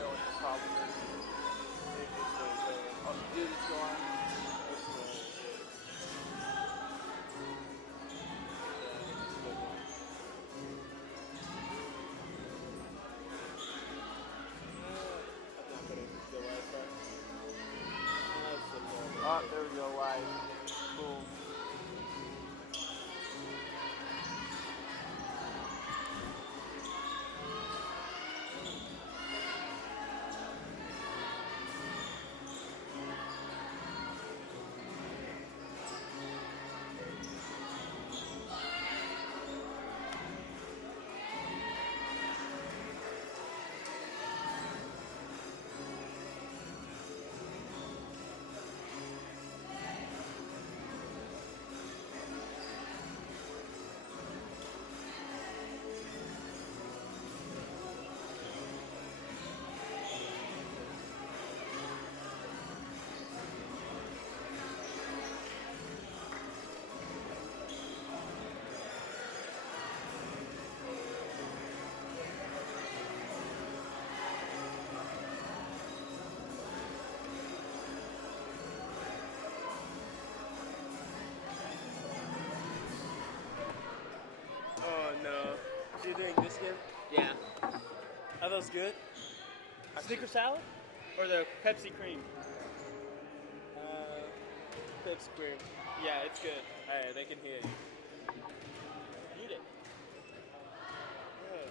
know what the problem is. It's the dude is going. It's it's a good one. I think I put in the Wi-Fi. Oh, there we go, live. Boom. Oh no. So you're doing this again? Yeah. Are those good? Snicker salad? Or the Pepsi cream? Pepsi cream. Yeah, it's good. Alright, they can hear you. Eat it. Yeah.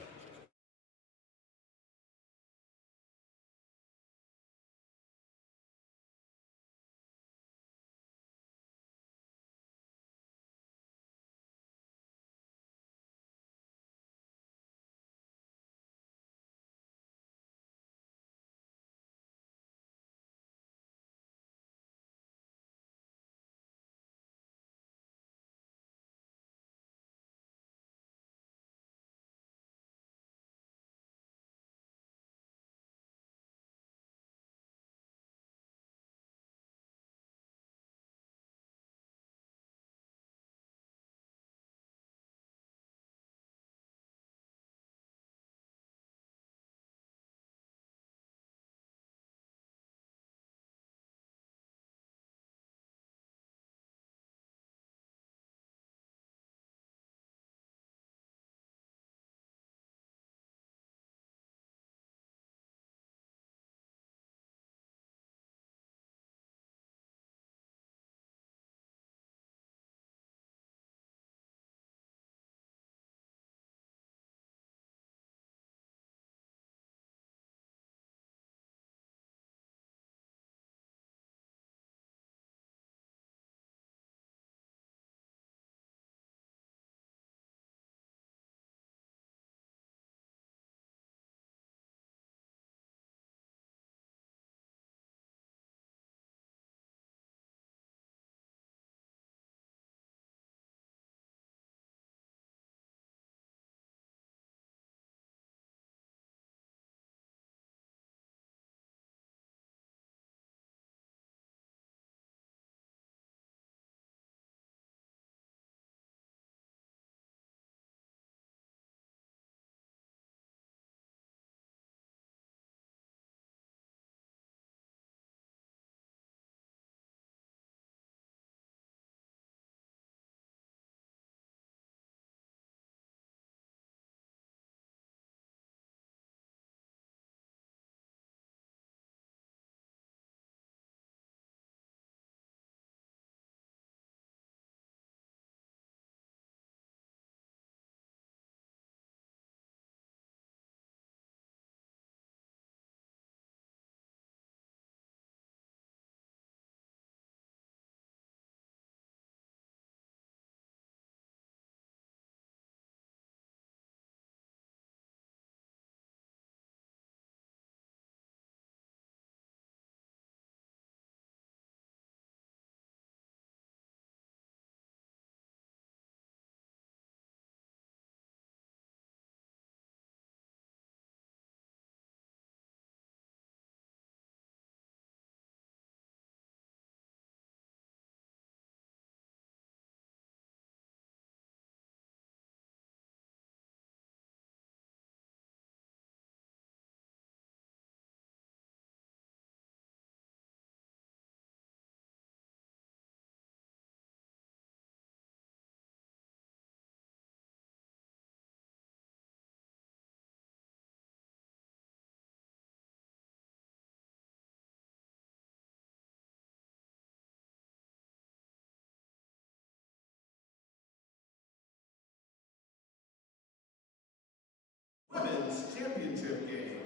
Conference Championship game.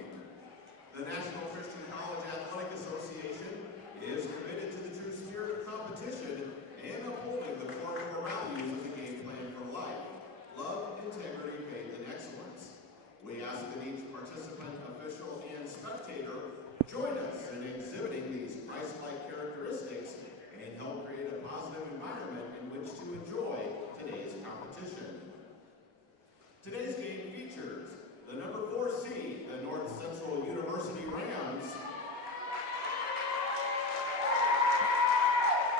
The National Christian College Athletic Association is committed to the true spirit of competition and upholding the core values of the game plan for life: love, integrity, faith, and excellence. We ask that each participant, official, and spectator join us in exhibiting these Christ-like characteristics and help create a positive environment in which to enjoy today's competition. Today's game features the number 4 seed, the North Central University Rams,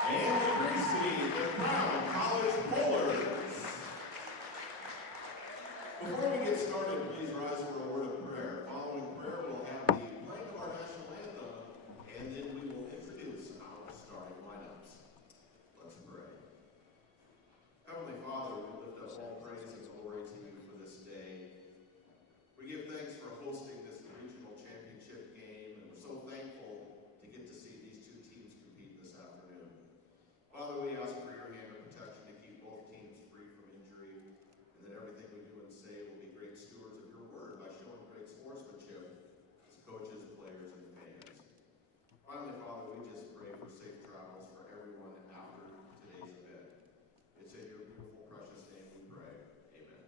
and the 3 seed, the Crown College Polars. Before we get started, please rise for a word of prayer. Following prayer, we'll have the playing of our national anthem, and then we will introduce our starting lineups. Let's pray. Heavenly Father, we lift up all praise and glory to you for this day. We give thanks for hosting this regional championship game, and we're so thankful to get to see these two teams compete this afternoon. Father, we ask for your hand of protection to keep both teams free from injury, and that everything we do and say will be great stewards of your word by showing great sportsmanship as coaches, players, and fans. Finally, Father, we just pray for safe travels for everyone after today's event. It's in your beautiful, precious name we pray. Amen.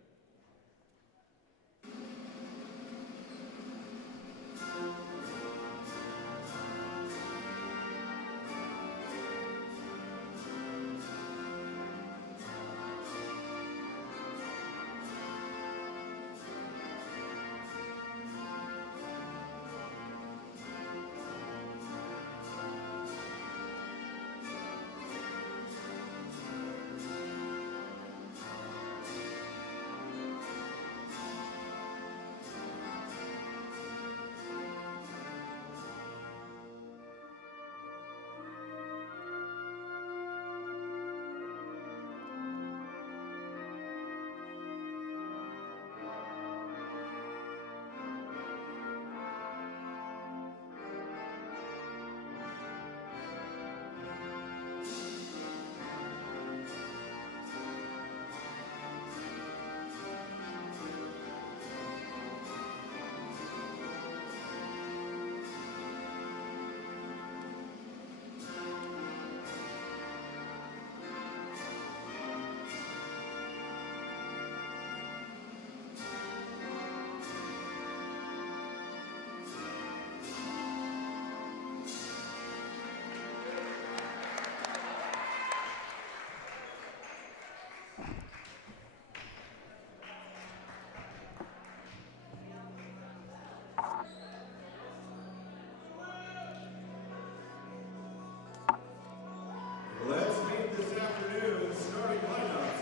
Let's meet this afternoon's starting lineups.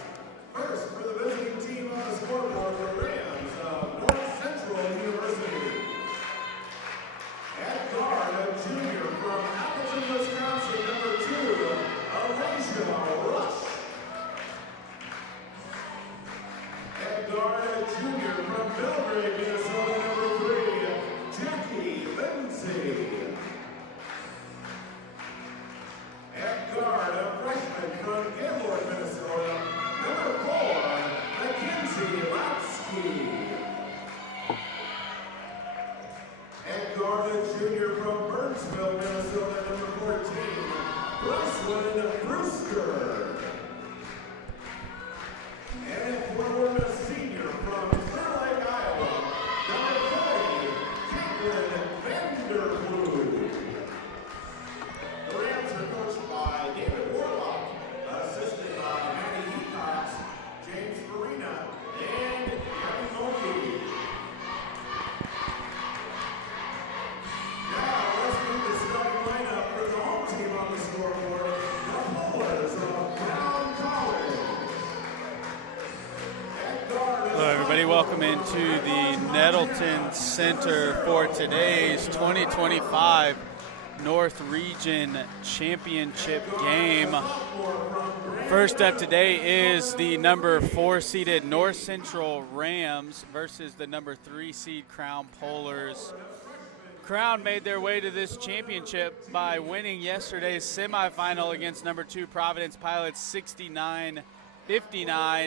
First, for the visiting team on the scoreboard, the Rams of North Central University. At guard, a junior from Appleton, Wisconsin, number 2, Elijah Rush. At guard, a junior from Belgrade, Minnesota, number 3, Jackie Lindsay. At guard, a freshman from Gaylord, Minnesota, number 4, Mackenzie Lapsky. At guard, a junior from Burnsville, Minnesota, number 14, Brycelyn Brewster. And at forward, a senior from Clear Lake, Iowa, number 40, Caitlin Vanderblue. The Rams are coached by David Warlock, assisted by Matty Heacox, James Farina, and Kevin Mulkey. Now, let's move the starting lineup for the home team on the scoreboard, the Polars of Crown College. Hello everybody, welcome into the Nettleton Center for today's 2025 North Region Championship game. First up today is the number 4 seeded North Central Rams versus the number 3 seed Crown Polars. Crown made their way to this championship by winning yesterday's semifinal against number 2 Providence Pilots 69-59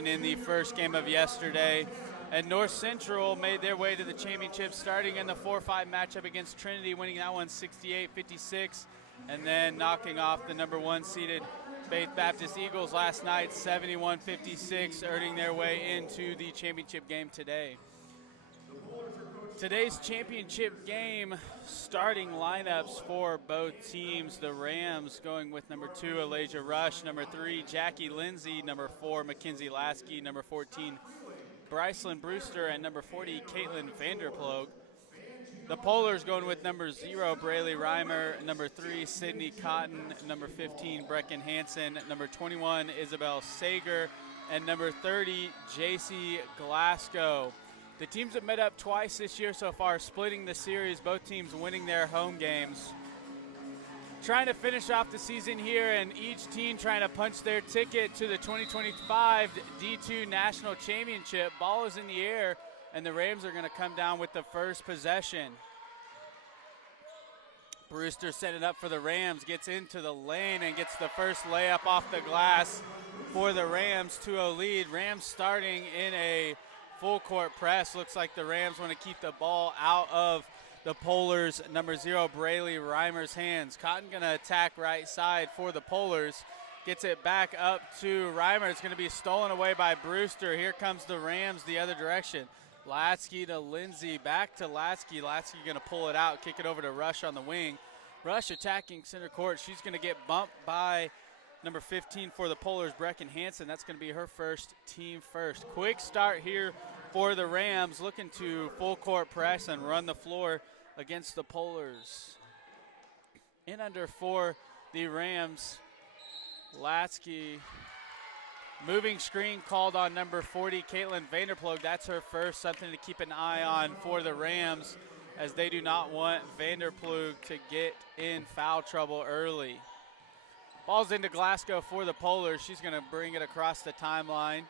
in the first game of yesterday. And North Central made their way to the championship, starting in the 4-5 matchup against Trinity, winning that one 68-56, and then knocking off the number 1 seeded Faith Baptist Eagles last night 71-56, earning their way into the championship game today. Today's championship game starting lineups for both teams. The Rams going with number 2, Alasia Rush, number 3, Jackie Lindsay, number 4, Mackenzie Lasky, number 14, Brycelyn Brewster, and number 40, Caitlin Vanderploeg. The Polars going with number 0, Braylee Reimer, number 3, Sydney Cotton, number 15, Brecken Hansen, number 21, Isabel Sager, and number 30, JC Glasgow. The teams have met up twice this year so far, splitting the series, both teams winning their home games. Trying to finish off the season here, and each team trying to punch their ticket to the 2025 D2 National Championship. Ball is in the air, and the Rams are going to come down with the first possession. Brewster setting up for the Rams, gets into the lane and gets the first layup off the glass for the Rams, 2-0 lead. Rams starting in a full court press. Looks like the Rams want to keep the ball out of the Polars' number 0, Braylee Reimer's hands. Cotton going to attack right side for the Polars. Gets it back up to Reimer. It's going to be stolen away by Brewster. Here comes the Rams the other direction. Lasky to Lindsay, back to Lasky. Lasky going to pull it out, kick it over to Rush on the wing. Rush attacking center court. She's going to get bumped by number 15 for the Polars, Brecken Hansen. That's going to be her first, team first. Quick start here for the Rams, looking to full court press and run the floor against the Polars. In under for the Rams, Lasky. Moving screen called on number 40, Caitlin Vanderploeg. That's her first, something to keep an eye on for the Rams, as they do not want Vanderploeg to get in foul trouble early. Ball's into Glasgow for the Polars. She's going to bring it across the timeline.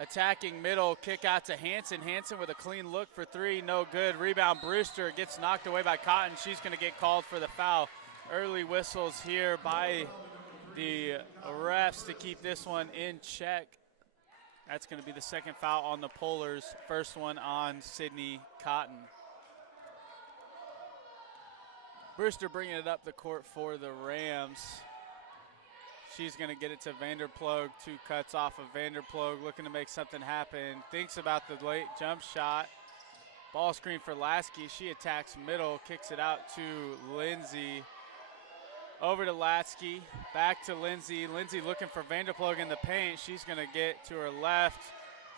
Attacking middle, kick out to Hansen. Hansen with a clean look for 3, no good. Rebound, Brewster gets knocked away by Cotton. She's going to get called for the foul. Early whistles here by the refs to keep this one in check. That's going to be the second foul on the Polars. First one on Sydney Cotton. Brewster bringing it up the court for the Rams. She's going to get it to Vanderploeg. 2 cuts off of Vanderploeg, looking to make something happen. Thinks about the late jump shot. Ball screen for Lasky. She attacks middle, kicks it out to Lindsay. Over to Lasky, back to Lindsay. Lindsay looking for Vanderploeg in the paint. She's going to get to her left.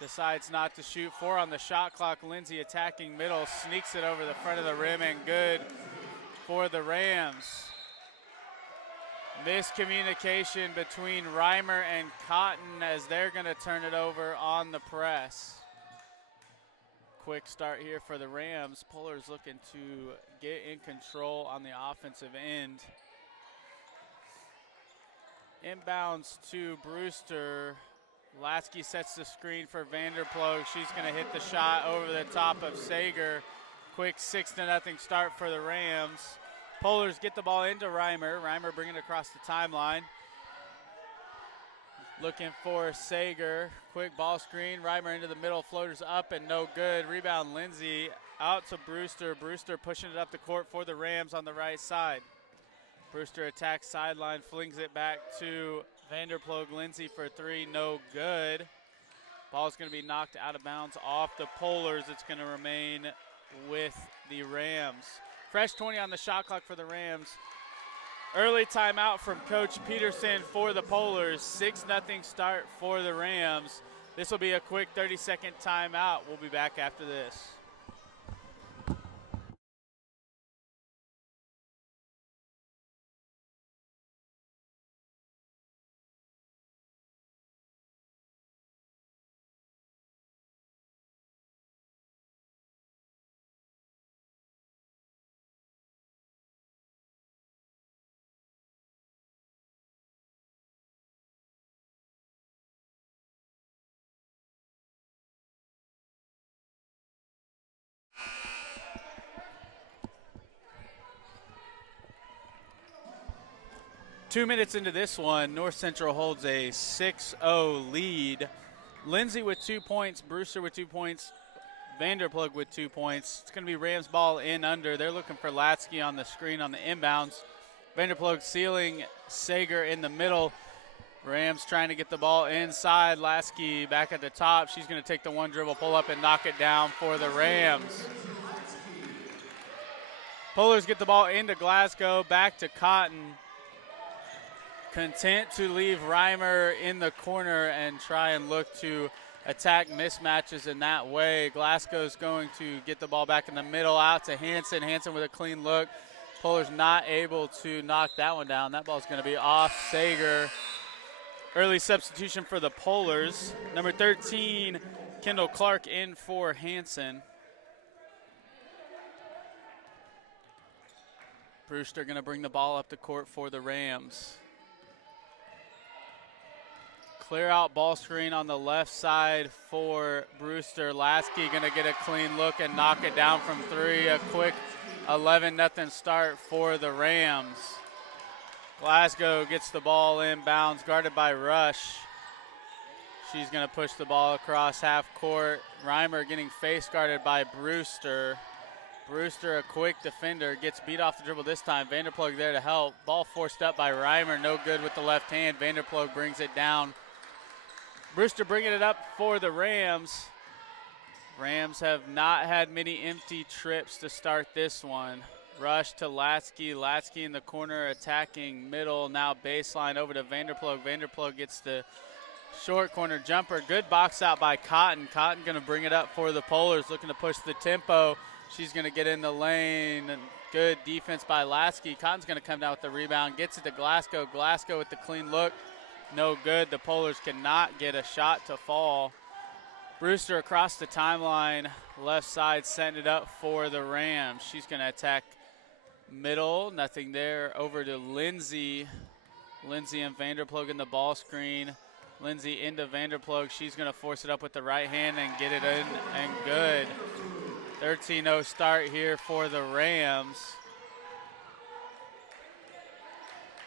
Decides not to shoot. 4 on the shot clock. Lindsay attacking middle, sneaks it over the front of the rim, and good for the Rams. Miscommunication between Reimer and Cotton as they're going to turn it over on the press. Quick start here for the Rams. Polars looking to get in control on the offensive end. Inbounds to Brewster. Lasky sets the screen for Vanderploeg. She's going to hit the shot over the top of Sager. Quick 6-0 start for the Rams. Polars get the ball into Reimer. Reimer bringing it across the timeline. Looking for Sager. Quick ball screen. Reimer into the middle. Floaters up and no good. Rebound Lindsay out to Brewster. Brewster pushing it up the court for the Rams on the right side. Brewster attacks sideline, flings it back to Vanderploeg. Lindsay for 3, no good. Ball's going to be knocked out of bounds off the Polars. It's going to remain with the Rams. Fresh 20 on the shot clock for the Rams. Early timeout from Coach Peterson for the Polars. 6-0 start for the Rams. This will be a quick 30-second timeout. We'll be back after this. Two minutes into this one, North Central holds a 6-0 lead Lindsay with 2 points, Brewster with 2 points, Vanderplug with 2 points. It's going to be Rams ball in under. They're looking for Latsky on the screen on the inbounds. Vanderplug sealing Sager in the middle. Rams trying to get the ball inside. Lasky back at the top. She's going to take the one dribble, pull up, and knock it down for the Rams. Polars get the ball into Glasgow, back to Cotton. Content to leave Reimer in the corner and try and look to attack mismatches in that way. Glasgow's going to get the ball back in the middle, out to Hanson. Hanson with a clean look. Polars not able to knock that one down. That ball's going to be off Sager. Early substitution for the Polars. Number 13, Kendall Clark in for Hanson. Brewster going to bring the ball up the court for the Rams. Clear out ball screen on the left side for Brewster. Lasky going to get a clean look and knock it down from three. A quick 11-0 start for the Rams. Glasgow gets the ball inbounds, guarded by Rush. She's going to push the ball across half court. Reimer getting face guarded by Brewster. Brewster, a quick defender, gets beat off the dribble this time. Vanderplug there to help. Ball forced up by Reimer, no good with the left hand. Vanderplug brings it down. Brewster bringing it up for the Rams. Rams have not had many empty trips to start this one. Rush to Latsky. Latsky in the corner attacking middle. Now baseline over to Vanderplug. Vanderplug gets the short corner jumper. Good box out by Cotton. Cotton going to bring it up for the Polars, looking to push the tempo. She's going to get in the lane. Good defense by Latsky. Cotton's going to come down with the rebound. Gets it to Glasgow. Glasgow with the clean look. No good. The Polars cannot get a shot to fall. Brewster across the timeline. Left side setting it up for the Rams. She's going to attack middle. Nothing there. Over to Lindsay. Lindsay and Vanderplug in the ball screen. Lindsay into Vanderplug. She's going to force it up with the right hand and get it in and good. 13-0 start here for the Rams.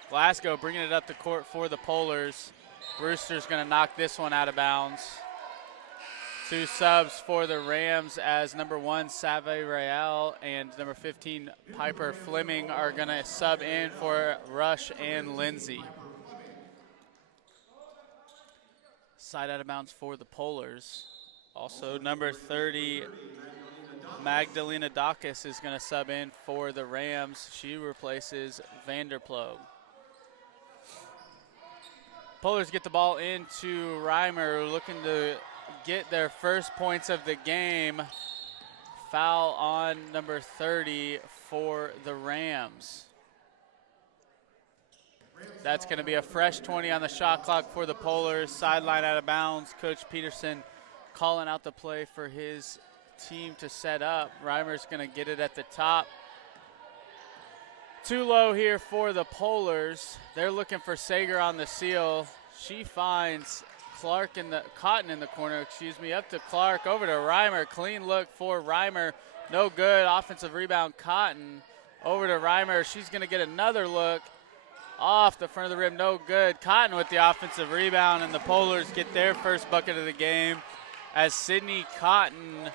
Glasgow bringing it up the court for the Polars. Brewster's going to knock this one out of bounds. Two subs for the Rams as number 1, Save Real, and number 15, Piper Fleming, are going to sub in for Rush and Lindsay. Side out of bounds for the Polars. Also, number 30, Magdalena Dacus, is going to sub in for the Rams. She replaces Vanderplug. Polars get the ball into Reimer, looking to get their first points of the game. Foul on number 30 for the Rams. That's going to be a fresh 20 on the shot clock for the Polars. Sideline out of bounds. Coach Peterson calling out the play for his team to set up. Reimer's going to get it at the top. Too low here for the Polars. They're looking for Sager on the seal. She finds Cotton in the corner, up to Clark, over to Reimer. Clean look for Reimer. No good. Offensive rebound, Cotton. Over to Reimer. She's going to get another look. Off the front of the rim, no good. Cotton with the offensive rebound, and the Polars get their first bucket of the game as Sydney Cotton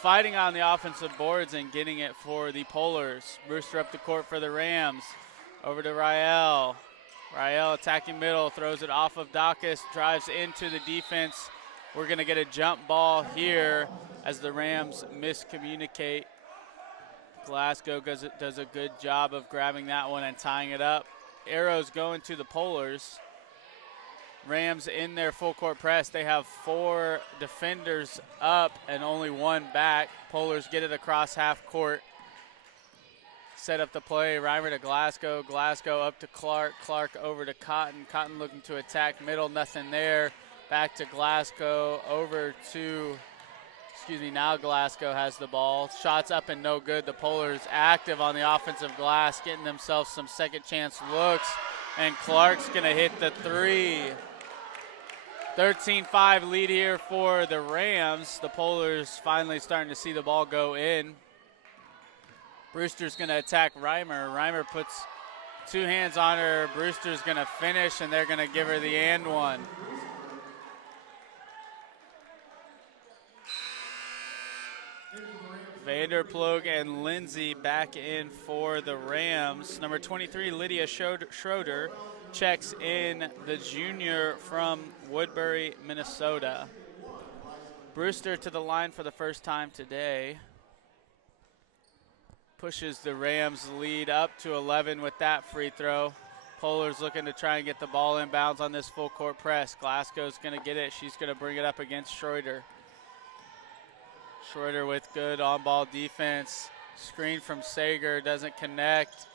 fighting on the offensive boards and getting it for the Polars. Brewster up the court for the Rams. Over to Rael. Rael attacking middle, throws it off of Dacus, drives into the defense. We're going to get a jump ball here as the Rams miscommunicate. Glasgow does a good job of grabbing that one and tying it up. Arrows going to the Polars. Rams in their full court press. They have 4 defenders up and only 1 back. Polars get it across half court. Set up the play. Reimer to Glasgow. Glasgow up to Clark. Clark over to Cotton. Cotton looking to attack middle. Nothing there. Back to Glasgow. Over to, now Glasgow has the ball. Shots up and no good. The Polars active on the offensive glass, getting themselves some second chance looks. And Clark's going to hit the 3. 13-5 lead here for the Rams. The Polars finally starting to see the ball go in. Brewster's going to attack Reimer. Reimer puts 2 hands on her. Brewster's going to finish, and they're going to give her the and one. Vanderploeg and Lindsay back in for the Rams. Number 23, Lydia Schroeder, checks in, the junior from Woodbury, Minnesota. Brewster to the line for the first time today. Pushes the Rams lead up to 11 with that free throw. Polar's looking to try and get the ball inbounds on this full court press. Glasgow's going to get it. She's going to bring it up against Schroeder. Schroeder with good on-ball defense. Screen from Sager, doesn't connect.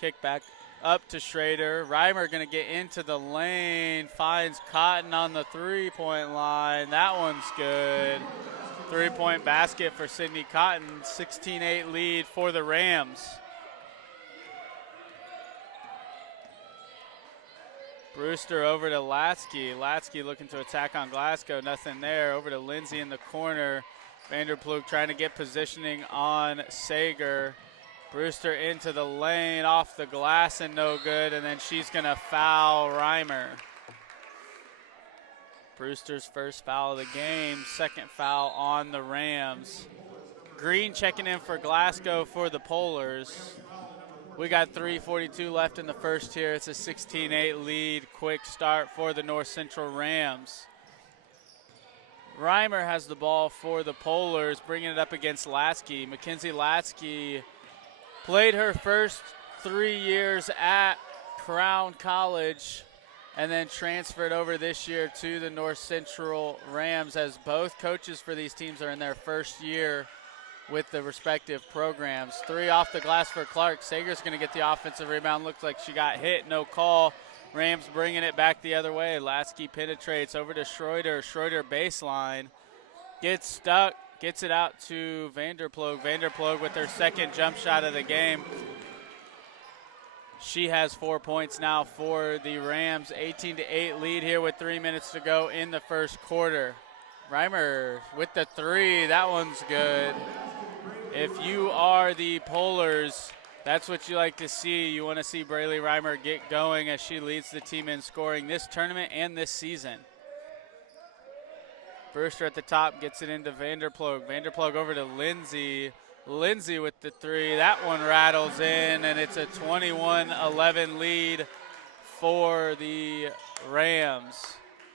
Kick back up to Schrader. Reimer going to get into the lane. Finds Cotton on the three-point line. That one's good. Three-point basket for Sydney Cotton. 16-8 lead for the Rams. Brewster over to Latsky. Latsky looking to attack on Glasgow. Nothing there. Over to Lindsay in the corner. Vanderploeg trying to get positioning on Sager. Brewster into the lane, off the glass and no good, and then she's going to foul Reimer. Brewster's first foul of the game, second foul on the Rams. Green checking in for Glasgow for the Polars. We got 3:42 left in the first here. It's a 16-8 lead. Quick start for the North Central Rams. Reimer has the ball for the Polars, bringing it up against Latsky. Mackenzie Latsky played her first 3 years at Crown College and then transferred over this year to the North Central Rams, as both coaches for these teams are in their first year with the respective programs. Three off the glass for Clark. Sager's going to get the offensive rebound. Looks like she got hit, no call. Rams bringing it back the other way. Latsky penetrates over to Schroeder. Schroeder baseline. Gets stuck. Gets it out to Vanderploeg. Vanderploeg with her second jump shot of the game. She has 4 points now for the Rams. 18-8 lead here with 3 minutes to go in the first quarter. Reimer with the three. That one's good. If you are the Polars, that's what you like to see. You want to see Braylee Reimer get going as she leads the team in scoring this tournament and this season. Brewster at the top gets it into Vanderploeg. Vanderploeg over to Lindsay. Lindsay with the three. That one rattles in, and it's a 21-11 lead for the Rams.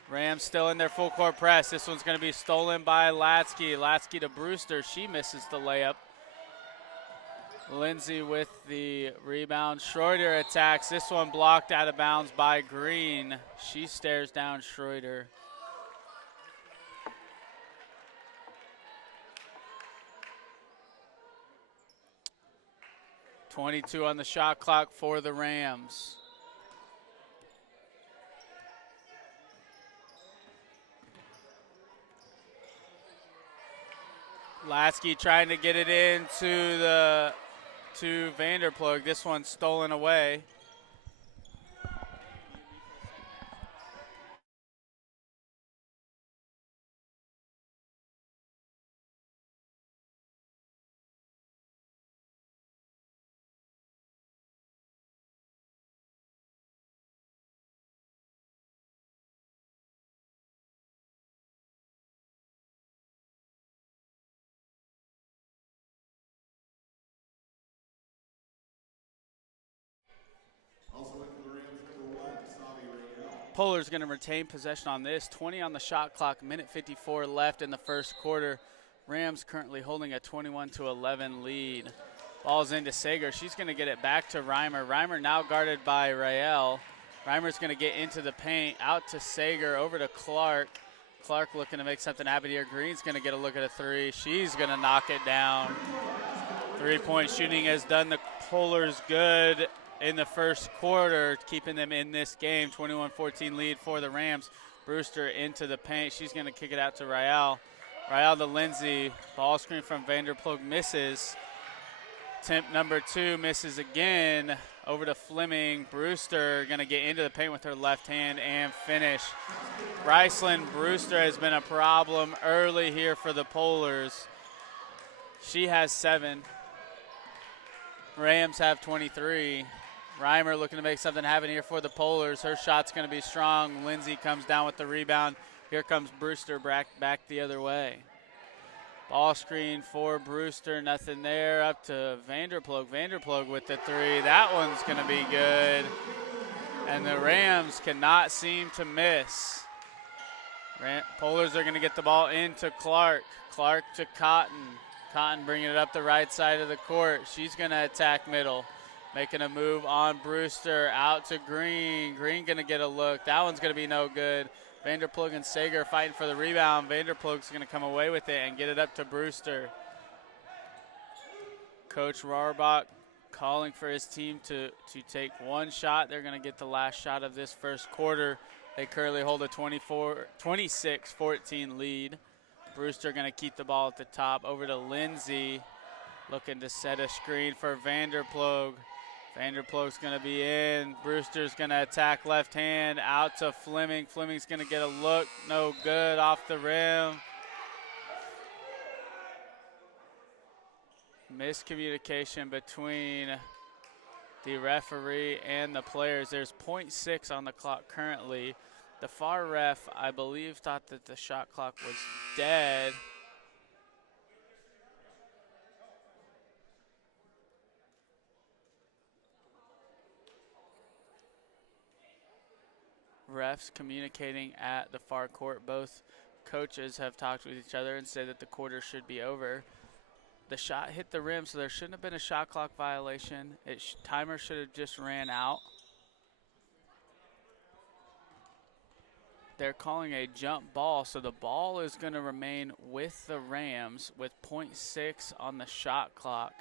Rams still in their full court press. This one's going to be stolen by Latsky. Latsky to Brewster. She misses the layup. Lindsay with the rebound. Schroeder attacks. This one blocked out of bounds by Green. She stares down Schroeder. .22 on the shot clock for the Rams. Latsky trying to get it into to Vanderploeg. This one's stolen away. Polar's going to retain possession on this. 20 on the shot clock, minute 54 left in the first quarter. Rams currently holding a 21-11 lead. Ball's into Sager. She's going to get it back to Reimer. Reimer now guarded by Rael. Reimer's going to get into the paint, out to Sager, over to Clark. Clark looking to make something happen here. Green's going to get a look at a three. She's going to knock it down. Three-point shooting has done the Polars good in the first quarter, keeping them in this game. 21-14 lead for the Rams. Brewster into the paint. She's going to kick it out to Rael. Rael to Lindsay. Ball screen from Vanderploeg misses. Attempt number two misses again. Over to Fleming. Brewster going to get into the paint with her left hand and finish. Brycelyn Brewster has been a problem early here for the Polars. She has 7. Rams have 23. Reimer looking to make something happen here for the Polars. Her shot's going to be strong. Lindsay comes down with the rebound. Here comes Brewster back the other way. Ball screen for Brewster, nothing there. Up to Vanderplug. Vanderplug with the three. That one's going to be good. And the Rams cannot seem to miss. Polars are going to get the ball into Clark. Clark to Cotton. Cotton bringing it up the right side of the court. She's going to attack middle. Making a move on Brewster. Out to Green. Green going to get a look. That one's going to be no good. Vanderplug and Sager fighting for the rebound. Vanderplug's going to come away with it and get it up to Brewster. Coach Rarbach calling for his team to take one shot. They're going to get the last shot of this first quarter. They currently hold a 26-14 lead. Brewster going to keep the ball at the top. Over to Lindsay, looking to set a screen for Vanderplug. Vanderplug's going to be in. Brewster's going to attack left hand. Out to Fleming. Fleming's going to get a look. No good, off the rim. Miscommunication between the referee and the players. There's 0.6 on the clock currently. The far ref, I believe, thought that the shot clock was dead. Refs communicating at the far court. Both coaches have talked with each other and said that the quarter should be over. The shot hit the rim, so there shouldn't have been a shot clock violation. Timer should have just ran out. They're calling a jump ball, so the ball is going to remain with the Rams with 0.6 on the shot clock.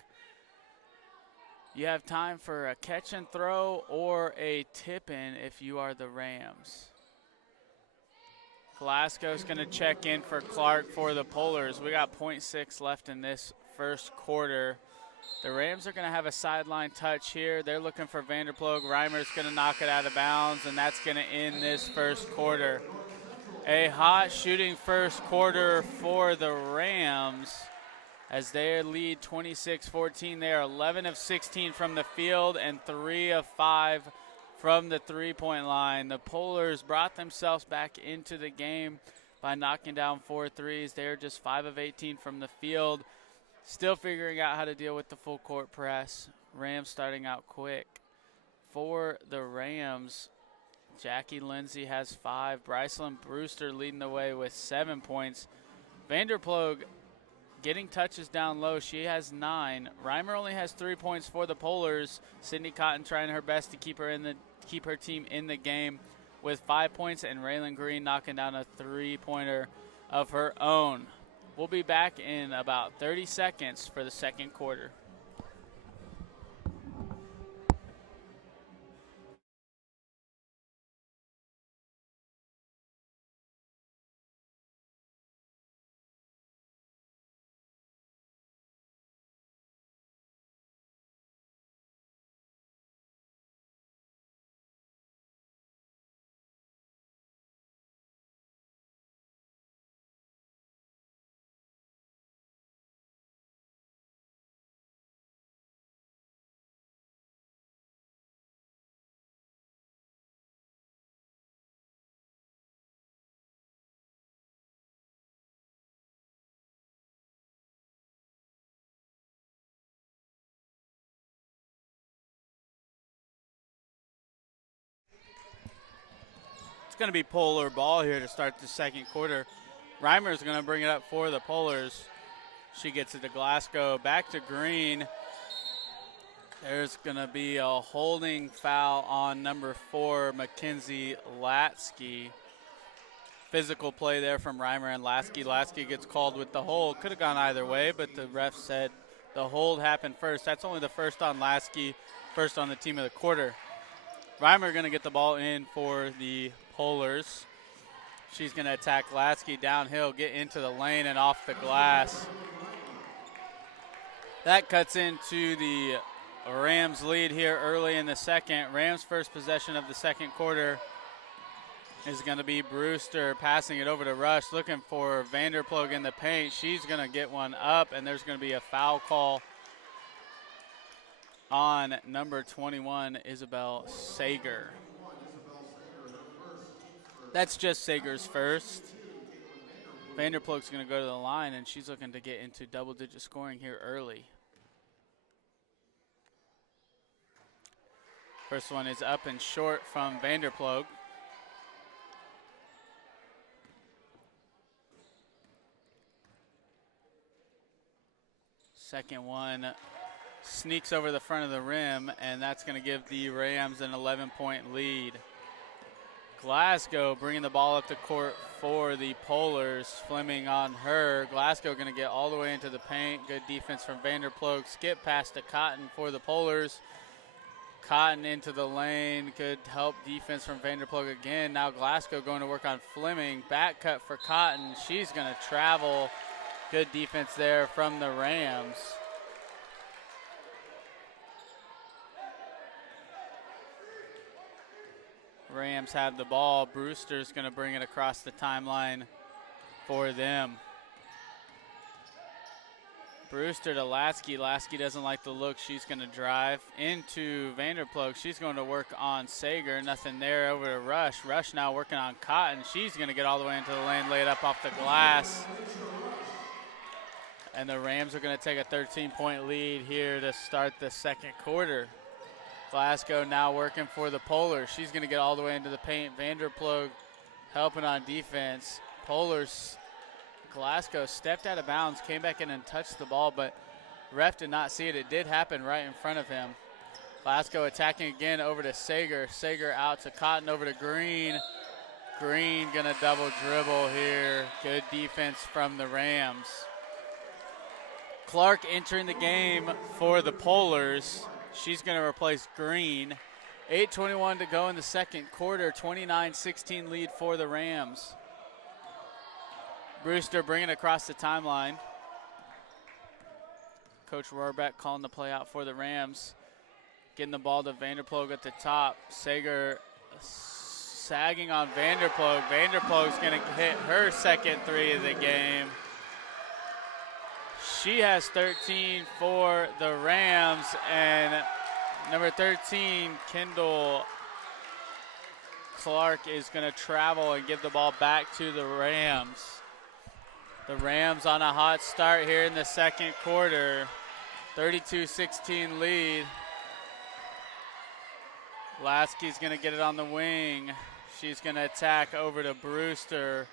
You have time for a catch and throw or a tip-in if you are the Rams. Glasgow's going to check in for Clark for the Polars. We got 0.6 left in this first quarter. The Rams are going to have a sideline touch here. They're looking for Vanderplug. Reimer's going to knock it out of bounds, and that's going to end this first quarter. A hot shooting first quarter for the Rams as they lead 26-14. They are 11 of 16 from the field and 3 of 5 from the three-point line. The Polars brought themselves back into the game by knocking down 4 threes. They're just 5 of 18 from the field. Still figuring out how to deal with the full court press. Rams starting out quick. For the Rams, Jackie Lindsay has 5. Brycelyn Brewster leading the way with 7 points. Vanderplug getting touches down low. She has 9. Reimer only has 3 points for the Polars. Sydney Cotton trying her best to keep her team in the game with 5 points, and Raylan Green knocking down a three-pointer of her own. We'll be back in about 30 seconds for the second quarter. It's going to be Polar ball here to start the second quarter. Reimer's going to bring it up for the Polars. She gets it to Glasgow. Back to Green. There's going to be a holding foul on number 4, Mackenzie Latsky. Physical play there from Reimer and Lasky. Lasky gets called with the hold. Could have gone either way, but the ref said the hold happened first. That's only the first on Lasky, first on the team of the quarter. Reimer going to get the ball in for the Polars. She's going to attack Lasky downhill, get into the lane and off the glass. That cuts into the Rams lead here early in the second. Rams' first possession of the second quarter is going to be Brewster passing it over to Rush, looking for Vanderplug in the paint. She's going to get one up, and there's going to be a foul call on number 21, Isabel Sager. That's just Sager's first. Vanderploeg's going to go to the line, and she's looking to get into double-digit scoring here early. First one is up and short from Vanderploeg. Second one sneaks over the front of the rim, and that's going to give the Rams an 11-point lead. Glasgow bringing the ball up the court for the Polars. Fleming on her. Glasgow going to get all the way into the paint. Good defense from Vanderploeg. Skip past to Cotton for the Polars. Cotton into the lane. Good help defense from Vanderploeg again. Now Glasgow going to work on Fleming. Back cut for Cotton. She's going to travel. Good defense there from the Rams. Rams have the ball. Brewster's going to bring it across the timeline for them. Brewster to Lasky. Lasky doesn't like the look. She's going to drive into Vanderploeg. She's going to work on Sager. Nothing there. Over to Rush. Rush now working on Cotton. She's going to get all the way into the lane, lay it up off the glass. And the Rams are going to take a 13-point lead here to start the second quarter. Glasgow now working for the Polars. She's going to get all the way into the paint. Vanderploeg helping on defense. Polars, Glasgow stepped out of bounds, came back in and touched the ball, but ref did not see it. It did happen right in front of him. Glasgow attacking again over to Sager. Sager out to Cotton, over to Green. Green going to double dribble here. Good defense from the Rams. Clark entering the game for the Polars. She's going to replace Green. 8:21 to go in the second quarter. 29-16 lead for the Rams. Brewster bringing it across the timeline. Coach Rohrbeck calling the play out for the Rams. Getting the ball to Vanderploeg at the top. Sager sagging on Vanderploeg. Vanderploeg's going to hit her second three of the game. She has 13 for the Rams, and number 13, Kendall Clark, is going to travel and give the ball back to the Rams. The Rams on a hot start here in the second quarter. 32-16 lead. Lasky's going to get it on the wing. She's going to attack over to Brewster.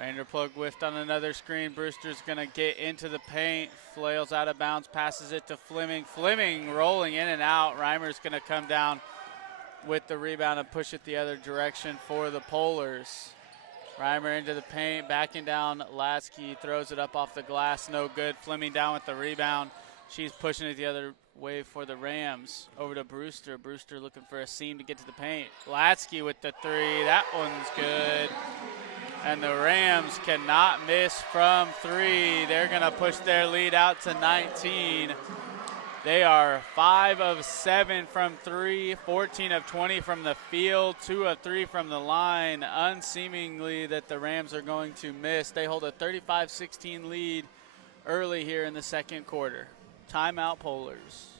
Vanderploeg whiffed on another screen. Brewster's going to get into the paint. Flails out of bounds, passes it to Fleming. Fleming rolling in and out. Reimer's going to come down with the rebound and push it the other direction for the Polars. Reimer into the paint, backing down Lasky, throws it up off the glass, no good. Fleming down with the rebound. She's pushing it the other way for the Rams. Over to Brewster. Brewster looking for a seam to get to the paint. Lasky with the three. That one's good. And the Rams cannot miss from three. They're going to push their lead out to 19. They are 5 of 7 from three, 14 of 20 from the field, 2 of 3 from the line. Unseemingly that the Rams are going to miss. They hold a 35-16 lead early here in the second quarter. Timeout, Polars.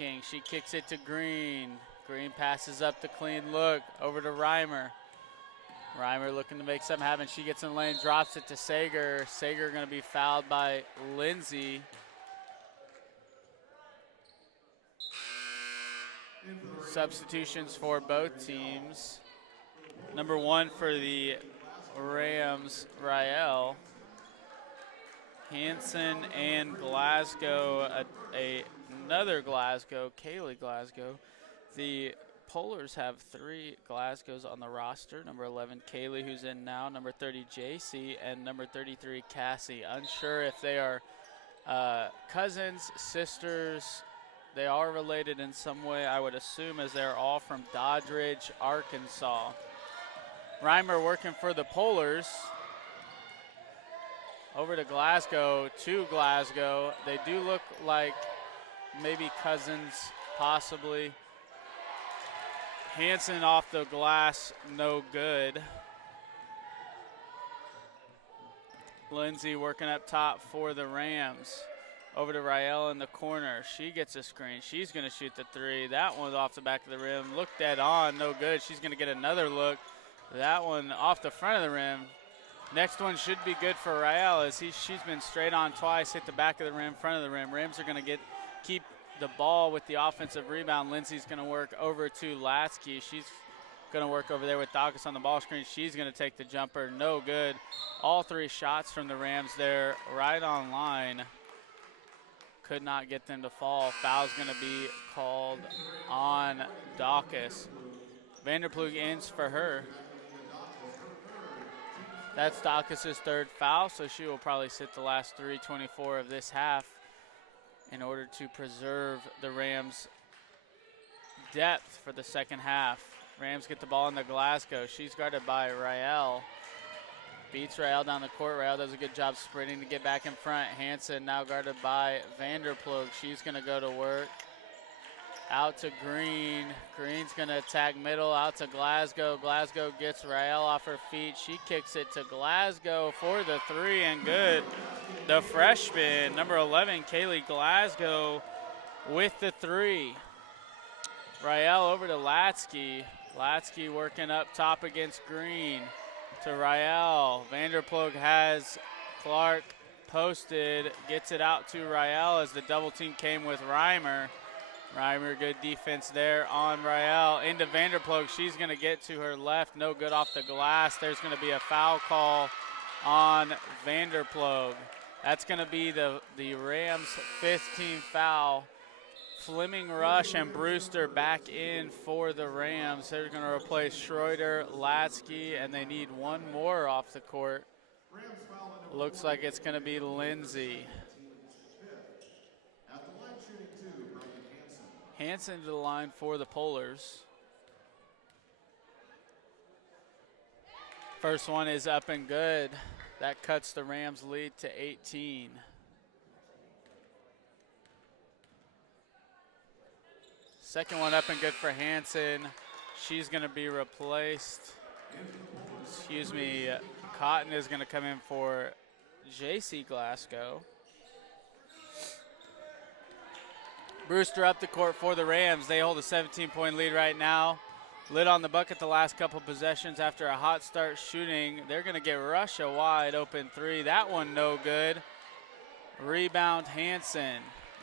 attacking. She kicks it to Green. Green passes up the clean look over to Reimer. Reimer looking to make something happen. She gets in the lane, drops it to Sager. Sager going to be fouled by Lindsay. Substitutions for both teams. Number 1 for the Rams, Rael. Hanson and Glasgow, another Glasgow, Kaylee Glasgow. The Polars have 3 Glasgows on the roster. Number 11, Kaylee, who's in now. Number 30, JC, and number 33, Cassie. Unsure if they are cousins, sisters. They are related in some way, I would assume, as they're all from Doddridge, Arkansas. Reimer working for the Polars. Over to Glasgow, to Glasgow. They do look like maybe cousins, possibly. Hanson off the glass, no good. Lindsay working up top for the Rams. Over to Rael in the corner. She gets a screen. She's going to shoot the 3. That one's off the back of the rim. Look dead on, no good. She's going to get another look. That one off the front of the rim. Next one should be good for Rael as she's been straight on twice, hit the back of the rim, front of the rim. Rams are going to keep the ball with the offensive rebound. Lindsay's going to work over to Latsky. She's going to work over there with Dawkins on the ball screen. She's going to take the jumper, no good. All 3 shots from the Rams there, right on line. Could not get them to fall. Foul's going to be called on Dawkins. Vanderplug ends for her. That's Dawkins' 3rd foul, so she will probably sit the last 3:24 of this half in order to preserve the Rams' depth for the second half. Rams get the ball in the Glasgow. She's guarded by Rael. Beats Rael down the court. Rael does a good job sprinting to get back in front. Hanson now guarded by Vanderplug. She's going to go to work. Out to Green. Green's going to attack middle. Out to Glasgow. Glasgow gets Rael off her feet. She kicks it to Glasgow for the 3 and good. The freshman, number 11, Kaylee Glasgow with the 3. Rael over to Latsky. Latsky working up top against Green. To Rael. Vanderplug has Clark posted. Gets it out to Rael as the double team came with Reimer. Reimer, good defense there on Rael. Into Vanderplug. She's going to get to her left. No good off the glass. There's going to be a foul call on Vanderplug. That's going to be the Rams' 5th team foul. Fleming, Rush, and Brewster back in for the Rams. They're going to replace Schroeder, Latsky, and they need one more off the court. Looks like it's going to be Lindsay. Hanson to the line for the Polars. First one is up and good. That cuts the Rams' lead to 18. Second one up and good for Hanson. She's going to be replaced. Excuse me, Cotton is going to come in for JC Glasgow. Brewster up the court for the Rams. They hold a 17-point lead right now. Lit on the bucket the last couple possessions after a hot start shooting. They're going to get Rush a wide open 3. That one no good. Rebound Hanson.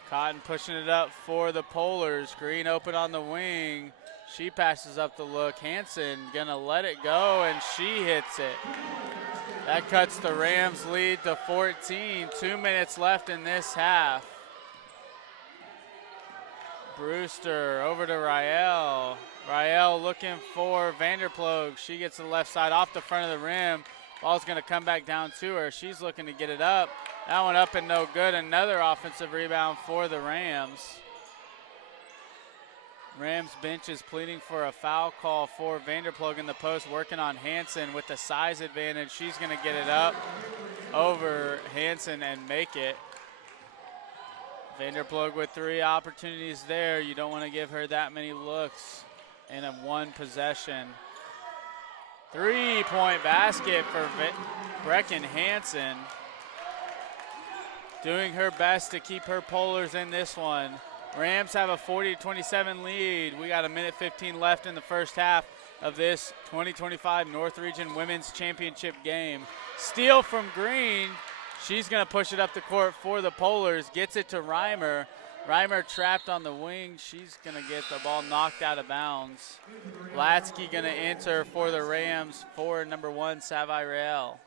Cotton pushing it up for the Polars. Green open on the wing. She passes up the look. Hanson gonna let it go, and she hits it. That cuts the Rams lead to 14. 2 minutes left in this half. Brewster over to Rael. Rael looking for Vanderplug. She gets to the left side off the front of the rim. Ball's gonna come back down to her. She's looking to get it up. That one up and no good. Another offensive rebound for the Rams. Rams bench is pleading for a foul call for Vanderplug in the post, working on Hanson with the size advantage. She's going to get it up over Hanson and make it. Vanderplug with 3 opportunities there. You don't want to give her that many looks in a 1 possession. 3-point basket for Brecken Hanson. Doing her best to keep her Polars in this one. Rams have a 40-27 lead. We got a minute 15 left in the first half of this 2025 North Region Women's Championship game. Steal from Green. She's going to push it up the court for the Polars. Gets it to Reimer. Reimer trapped on the wing. She's going to get the ball knocked out of bounds. Latsky going to enter for the Rams for number 1, Savai Real.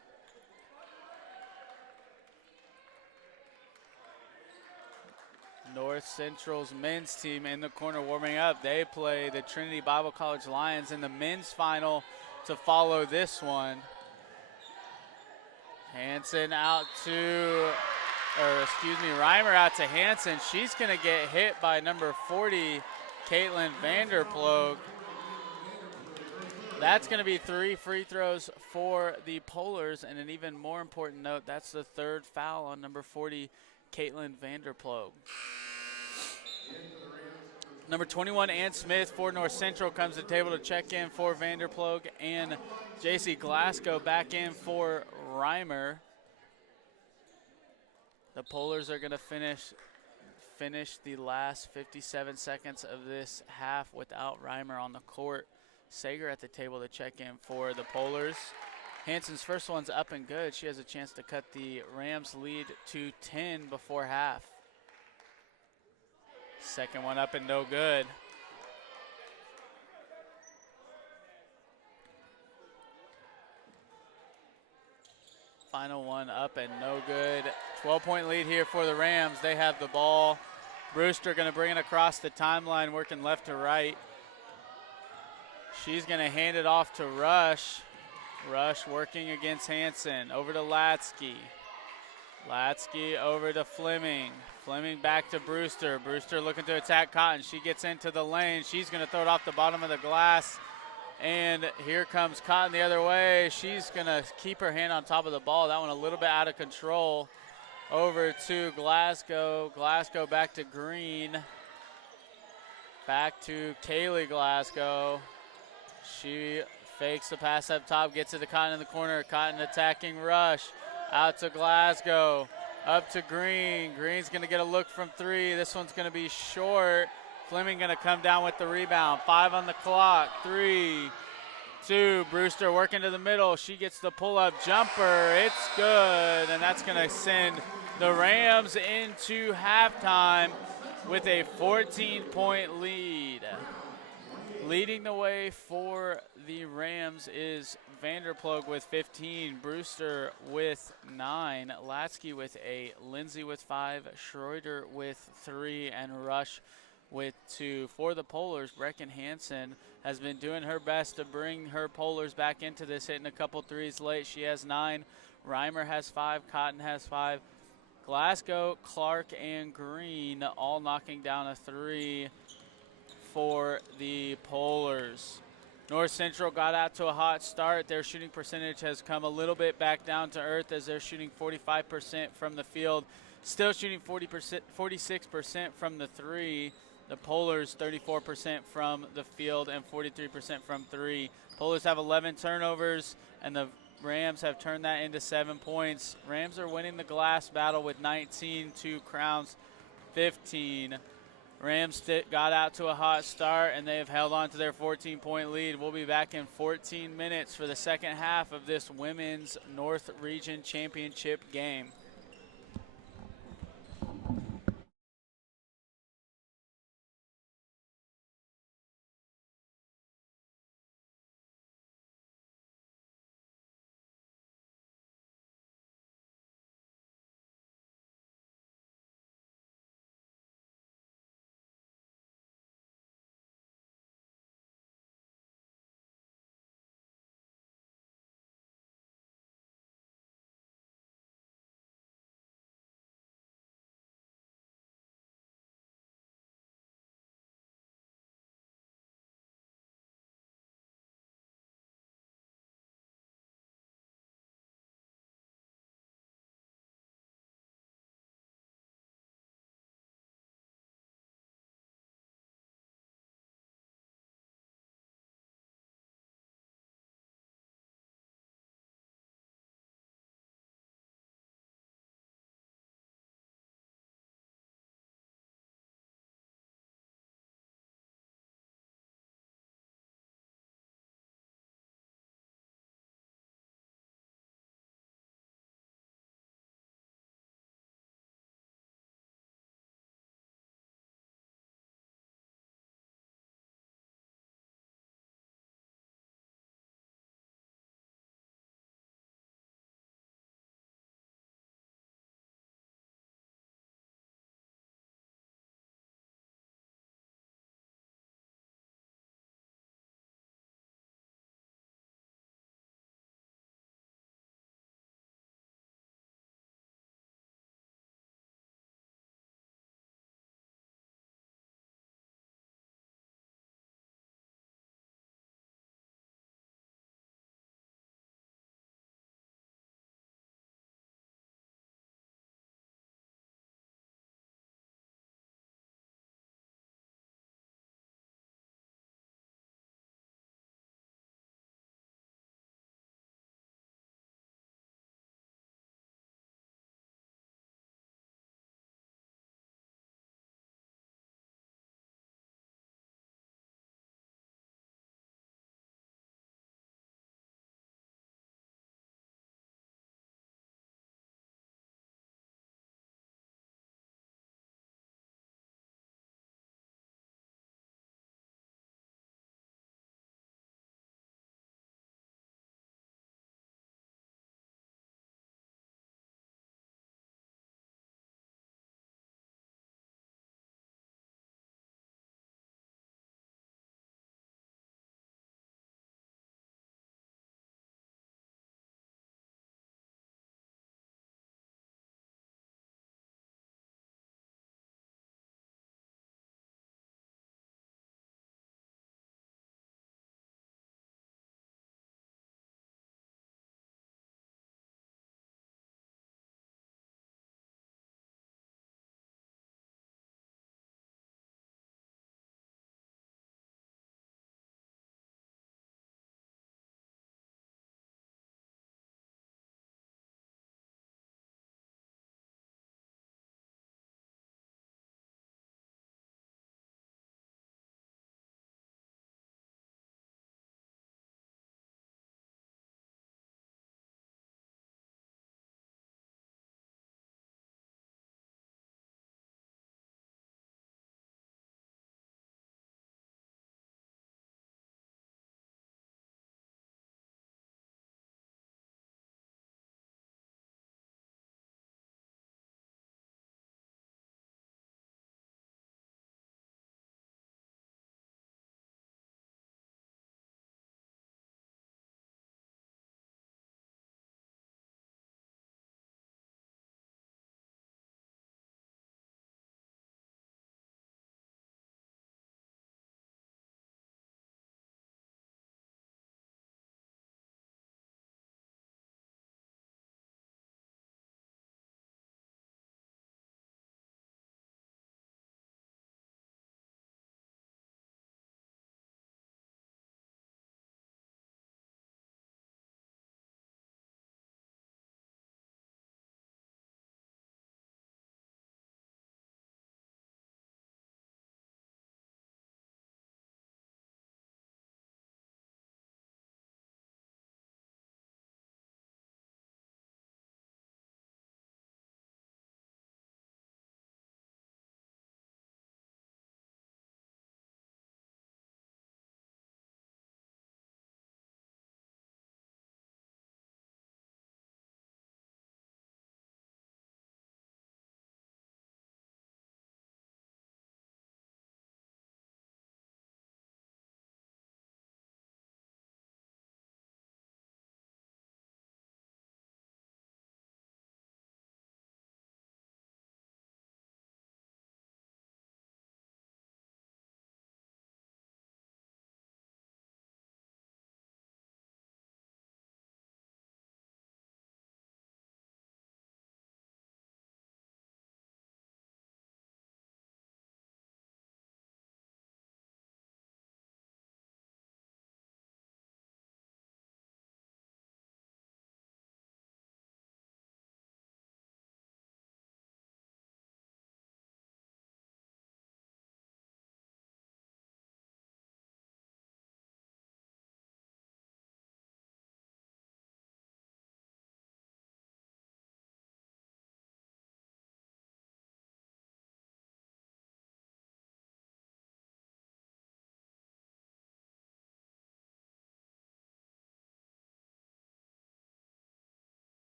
North Central's men's team in the corner warming up. They play the Trinity Bible College Lions in the men's final to follow this one. Hansen out to, Reimer out to Hansen. She's going to get hit by number 40, Caitlin Vanderploeg. That's going to be 3 free throws for the Polars, and an even more important note, that's the 3rd foul on number 40, Caitlin Vanderploeg. Number 21, Ann Smith for North Central comes to the table to check in for Vanderploeg, and JC Glasgow back in for Reimer. The Polars are going to finish the last 57 seconds of this half without Reimer on the court. Sager at the table to check in for the Polars. Hansen's first one's up and good. She has a chance to cut the Rams lead to 10 before half. Second one up and no good. Final one up and no good. 12-point lead here for the Rams. They have the ball. Brewster going to bring it across the timeline, working left to right. She's going to hand it off to Rush. Rush working against Hansen. Over to Latsky. Latsky over to Fleming. Fleming back to Brewster. Brewster looking to attack Cotton. She gets into the lane. She's going to throw it off the bottom of the glass. And here comes Cotton the other way. She's going to keep her hand on top of the ball. That one a little bit out of control. Over to Glasgow. Glasgow back to Green. Back to Kaylee Glasgow. She fakes the pass up top, gets it to Cotton in the corner. Cotton attacking Rush. Out to Glasgow. Up to Green. Green's going to get a look from 3. This one's going to be short. Fleming going to come down with the rebound. 5 on the clock. 3, 2. Brewster working to the middle. She gets the pull-up jumper. It's good, and that's going to send the Rams into halftime with a 14-point lead. Leading the way for the Rams is Vanderploeg with 15, Brewster with 9, Latsky with 8, Lindsay with 5, Schroeder with 3, and Rush with 2. For the Polars, Brecken Hansen has been doing her best to bring her Polars back into this, hitting a couple threes late. She has 9, Reimer has 5, Cotton has 5. Glasgow, Clark, and Green all knocking down a 3 for the Polars. North Central got out to a hot start. Their shooting percentage has come a little bit back down to earth as they're shooting 45% from the field. Still shooting 46% from the 3. The Polars 34% from the field and 43% from 3. Polars have 11 turnovers, and the Rams have turned that into 7 points. Rams are winning the glass battle with 19 to Crown's 15. Rams got out to a hot start, and they have held on to their 14-point lead. We'll be back in 14 minutes for the second half of this Women's North Region Championship game.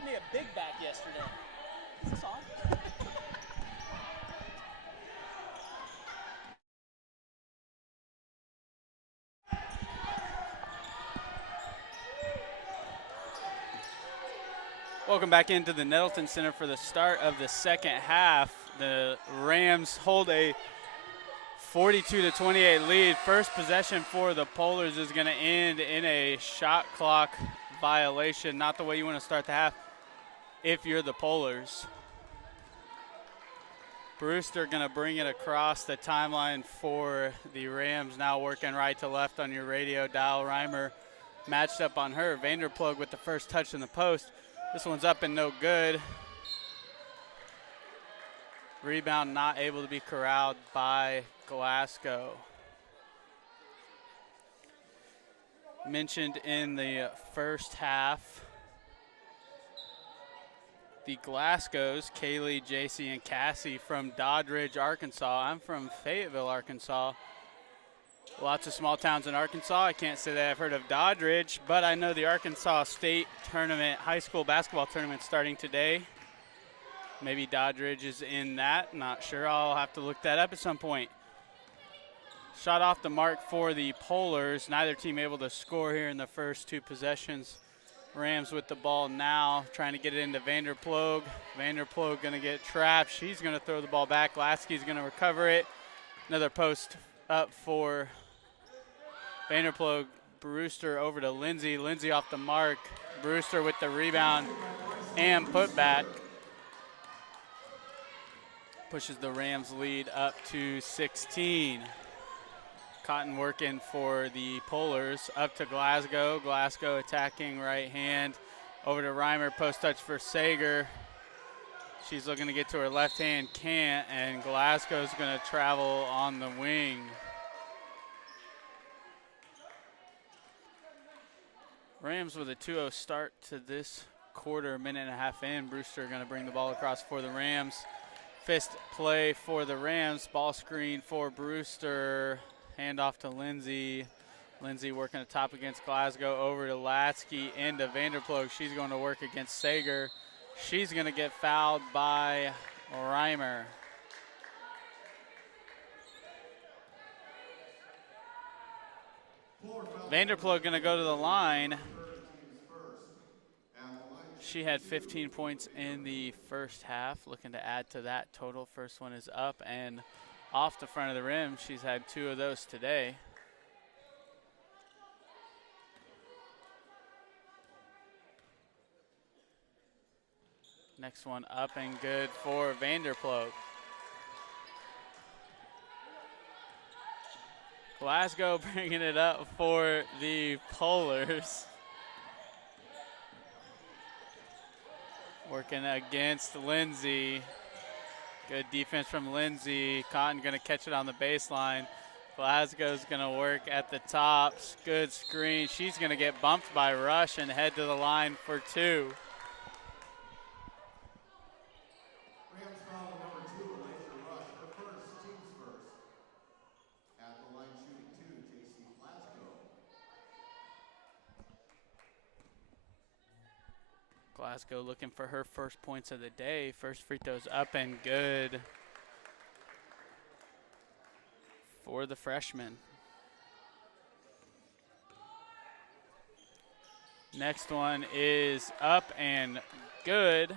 called me a big back yesterday. Is this on? Welcome back into the Nettleton Center for the start of the second half. The Rams hold a 42-28 lead. First possession for the Polars is going to end in a shot clock violation. Not the way you want to start the half if you're the Polars. Brewster going to bring it across the timeline for the Rams. Now working right to left on your radio dial. Reimer matched up on her. Vanderplug with the first touch in the post. This one's up and no good. Rebound not able to be corralled by Glasgow. Mentioned in the first half, the Glasgows, Kaylee, JC, and Cassie from Doddridge, Arkansas. I'm from Fayetteville, Arkansas. Lots of small towns in Arkansas. I can't say that I've heard of Doddridge, but I know the Arkansas State Tournament, high school basketball tournament starting today. Maybe Doddridge is in that, not sure. I'll have to look that up at some point. Shot off the mark for the Polars. Neither team able to score here in the first two possessions. Rams with the ball now, trying to get it into Vanderplug. Vanderplug gonna get trapped. She's gonna throw the ball back. Lasky's gonna recover it. Another post up for Vanderplug. Brewster over to Lindsay. Lindsay off the mark. Brewster with the rebound and put back. Pushes the Rams lead up to 16. Cotton working for the Polars. Up to Glasgow. Glasgow attacking right hand. Over to Reimer. Post touch for Sager. She's looking to get to her left hand. Can't. And Glasgow's going to travel on the wing. Rams with a 2-0 start to this quarter, minute and a half in. Brewster going to bring the ball across for the Rams. Fist play for the Rams. Ball screen for Brewster. Handoff to Lindsay. Lindsay working the top against Glasgow. Over to Latsky into Vanderplug. She's going to work against Sager. She's going to get fouled by Reimer. Vanderplug going to go to the line. She had 15 points in the first half, looking to add to that total. First one is up and off the front of the rim. She's had 2 of those today. Next one up and good for Vanderplug. Glasgow bringing it up for the Polars. Working against Lindsay. Good defense from Lindsay. Cotton going to catch it on the baseline. Glasgow's going to work at the top. Good screen. She's going to get bumped by Rush and head to the line for 2. Rams foul number 2, Elijah Rush. Her first, team's first. At the line shooting 2, JC Glasgow. Glasgow looking for her first points of the day. First free throw's up and good for the freshman. Next one is up and good.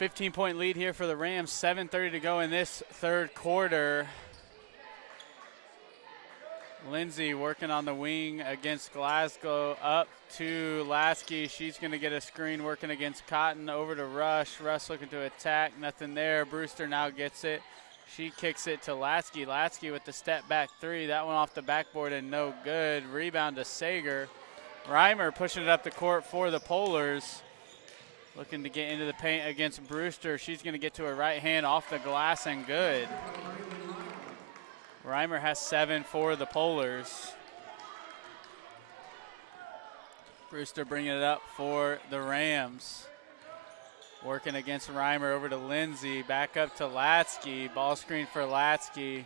15-point lead here for the Rams. 7:30 to go in this third quarter. Lindsay working on the wing against Glasgow. Up to Lasky. She's going to get a screen working against Cotton. Over to Rush. Rush looking to attack. Nothing there. Brewster now gets it. She kicks it to Lasky. Lasky with the step back 3. That one off the backboard and no good. Rebound to Sager. Reimer pushing it up the court for the Polars. Looking to get into the paint against Brewster. She's going to get to her right hand off the glass and good. Reimer has 7 for the Polars. Brewster bringing it up for the Rams. Working against Reimer. Over to Lindsay. Back up to Latsky. Ball screen for Latsky.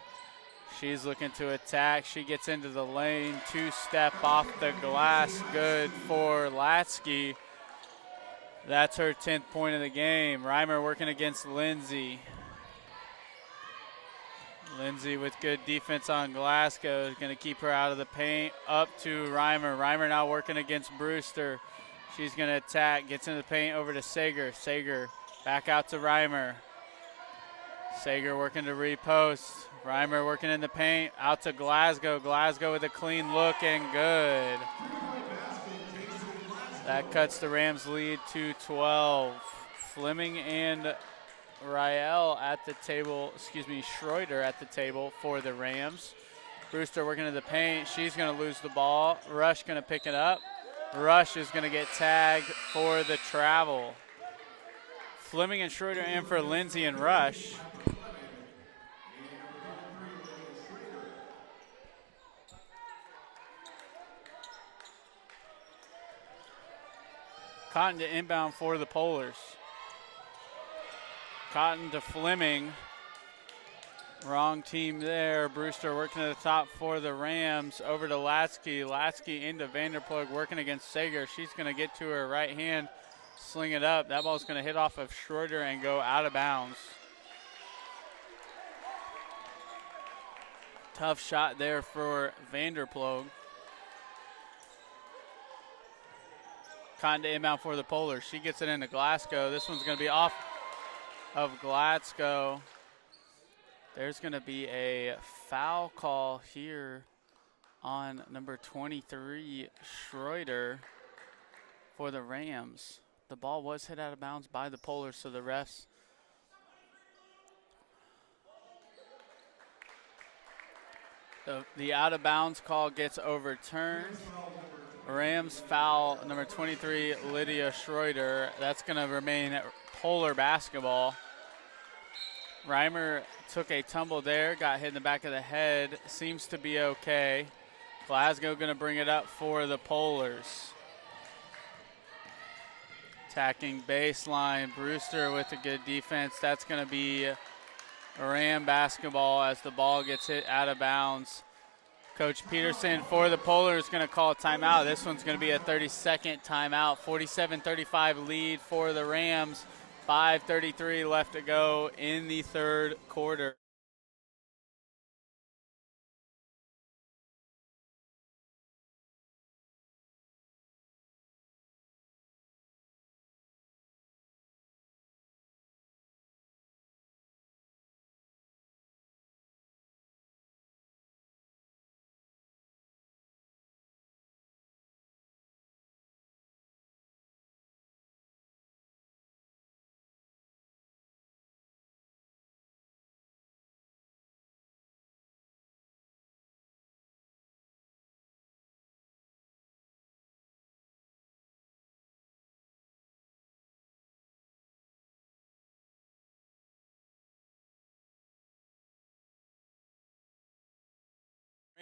She's looking to attack. She gets into the lane. Two-step off the glass. Good for Latsky. That's her 10th point of the game. Reimer working against Lindsay. Lindsay with good defense on Glasgow is going to keep her out of the paint. Up to Reimer. Reimer now working against Brewster. She's going to attack. Gets into the paint over to Sager. Sager back out to Reimer. Sager working to repost. Reimer working in the paint. Out to Glasgow. Glasgow with a clean look and good. That cuts the Rams lead to 12. Fleming and Rael at the table, Schroeder at the table for the Rams. Brewster working in the paint. She's going to lose the ball. Rush going to pick it up. Rush is going to get tagged for the travel. Fleming and Schroeder in for Lindsay and Rush. Cotton to inbound for the Polars. Cotton to Fleming. Wrong team there. Brewster working at the top for the Rams. Over to Latsky. Latsky into Vanderplug working against Sager. She's going to get to her right hand, sling it up. That ball's going to hit off of Schroeder and go out of bounds. Tough shot there for Vanderplug. Cotton to inbound for the Polars. She gets it into Glasgow. This one's going to be off of Glasgow. There's going to be a foul call here on number 23, Schroeder, for the Rams. The ball was hit out of bounds by the Polars, so the refs the out of bounds call gets overturned. Rams foul number 23, Lydia Schroeder. That's going to remain Polar basketball. Reimer took a tumble there, got hit in the back of the head. Seems to be okay. Glasgow going to bring it up for the Polars. Attacking baseline. Brewster with a good defense. That's going to be Ram basketball as the ball gets hit out of bounds. Coach Peterson for the Polars is going to call a timeout. This one's going to be a 30-second timeout. 47-35 lead for the Rams. 5:33 left to go in the third quarter.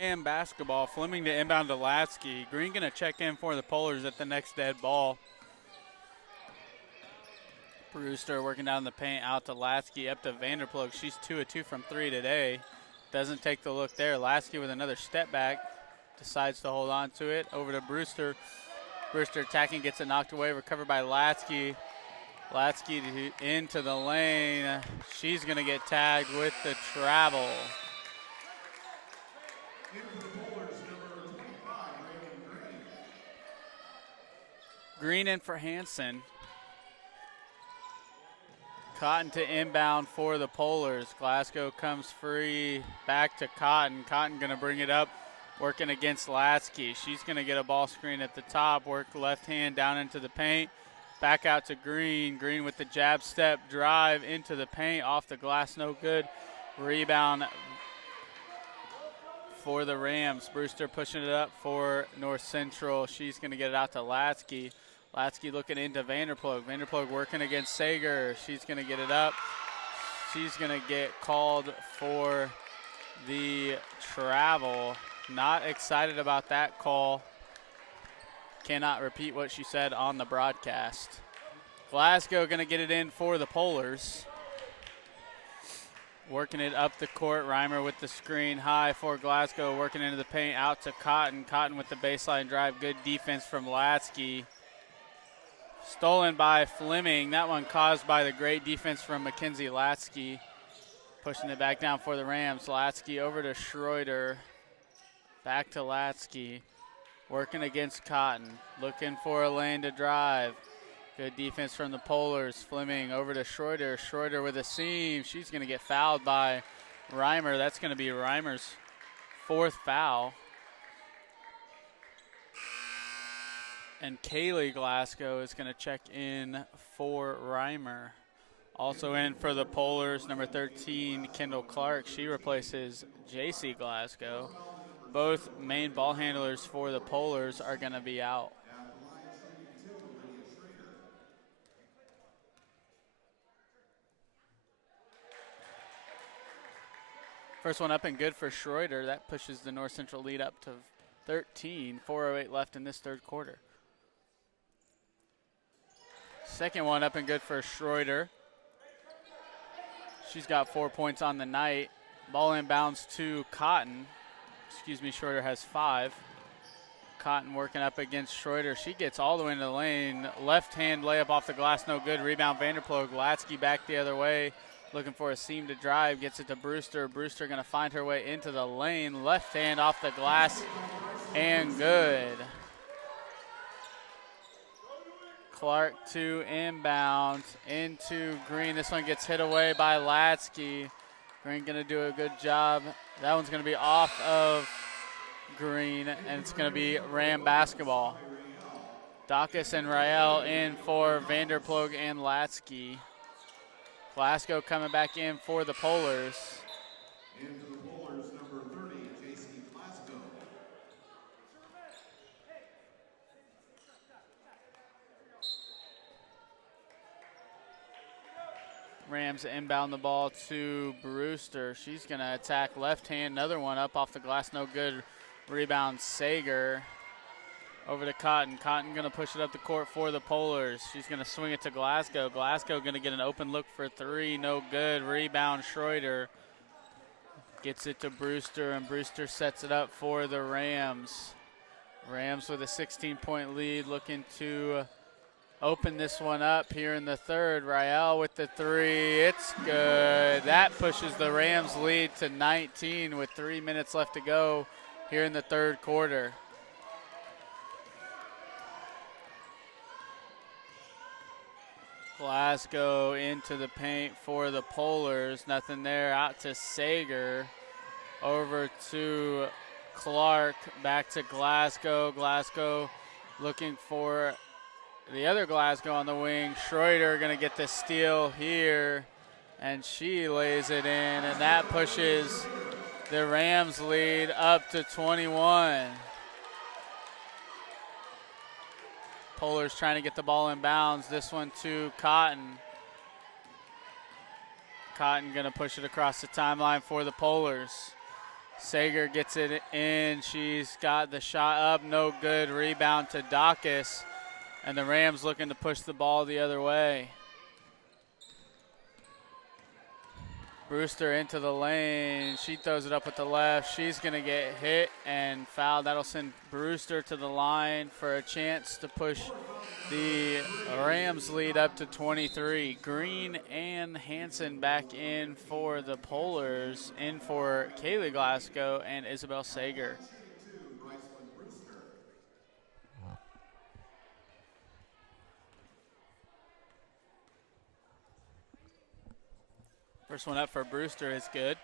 Ram basketball. Fleming to inbound to Latsky. Green going to check in for the Polars at the next dead ball. Brewster working down the paint, out to Latsky, up to Vanderplug. She's 2 of 2 from 3 today. Doesn't take the look there. Latsky with another step back. Decides to hold on to it. Over to Brewster. Brewster attacking, gets it knocked away. Recovered by Latsky. Latsky into the lane. She's going to get tagged with the travel. Green in for Hansen. Cotton to inbound for the Polars. Glasgow comes free. Back to Cotton. Cotton going to bring it up. Working against Latsky. She's going to get a ball screen at the top. Work left hand down into the paint. Back out to Green. Green with the jab step drive into the paint. Off the glass, no good. Rebound for the Rams. Brewster pushing it up for North Central. She's going to get it out to Latsky. Latsky looking into Vanderplug. Vanderplug working against Sager. She's going to get it up. She's going to get called for the travel. Not excited about that call. Cannot repeat what she said on the broadcast. Glasgow going to get it in for the Polars. working it up the court. Reimer with the screen high for Glasgow, working into the paint, out to Cotton. Cotton with the baseline drive. Good defense from Latsky. Stolen by Fleming. That one caused by the great defense from Mackenzie Latsky. Pushing it back down for the Rams. Latsky over to Schroeder. Back to Latsky. Working against Cotton. Looking for a lane to drive. Good defense from the Polars. Fleming over to Schroeder. Schroeder with a seam. She's going to get fouled by Reimer. That's going to be Reimer's 4th foul. And Kaylee Glasgow is going to check in for Reimer. Also in for the Polars, number 13, Kendall Clark. She replaces JC Glasgow. Both main ball handlers for the Polars are going to be out. First one up and good for Schroeder. That pushes the North Central lead up to 13. 4:08 left in this third quarter. Second one up and good for Schroeder. She's got 4 points on the night. Ball inbounds to Cotton. Schroeder has 5. Cotton working up against Schroeder. She gets all the way into the lane. Left hand layup off the glass, no good. Rebound Vanderploeg. Latsky back the other way. Looking for a seam to drive. Gets it to Brewster. Brewster going to find her way into the lane. Left hand off the glass and good. Clark to inbound into Green. This one gets hit away by Latsky. Green going to do a good job. That one's going to be off of Green, and it's going to be Ram basketball. Dacus and Rael in for Vanderploeg and Latsky. Glasgow coming back in for the Polars. Into the Polars, number 30, JC Glasgow. Rams inbound the ball to Brewster. She's going to attack left hand. Another one up off the glass. No good. Rebound Sager. Over to Cotton. Cotton going to push it up the court for the Polars. She's going to swing it to Glasgow. Glasgow going to get an open look for 3. No good. Rebound Schroeder. Gets it to Brewster, and Brewster sets it up for the Rams. Rams with a 16-point lead, looking to open this one up here in the third. Rael with the 3. It's good. That pushes the Rams lead to 19 with 3 minutes left to go here in the third quarter. Glasgow into the paint for the Polars. Nothing there. Out to Sager. Over to Clark. Back to Glasgow. Glasgow looking for the other Glasgow on the wing. Schroeder going to get the steal here, and she lays it in, and that pushes the Rams lead up to 21. Polars trying to get the ball in bounds. This one to Cotton. Cotton going to push it across the timeline for the Polars. Sager gets it in. She's got the shot up. No good. Rebound to Dacus. And the Rams looking to push the ball the other way. Brewster into the lane. She throws it up with the left. She's going to get hit and fouled. That'll send Brewster to the line for a chance to push the Rams lead up to 23. Green and Hansen back in for the Polars. In for Kaylee Glasgow and Isabel Sager. First one up for Brewster is good.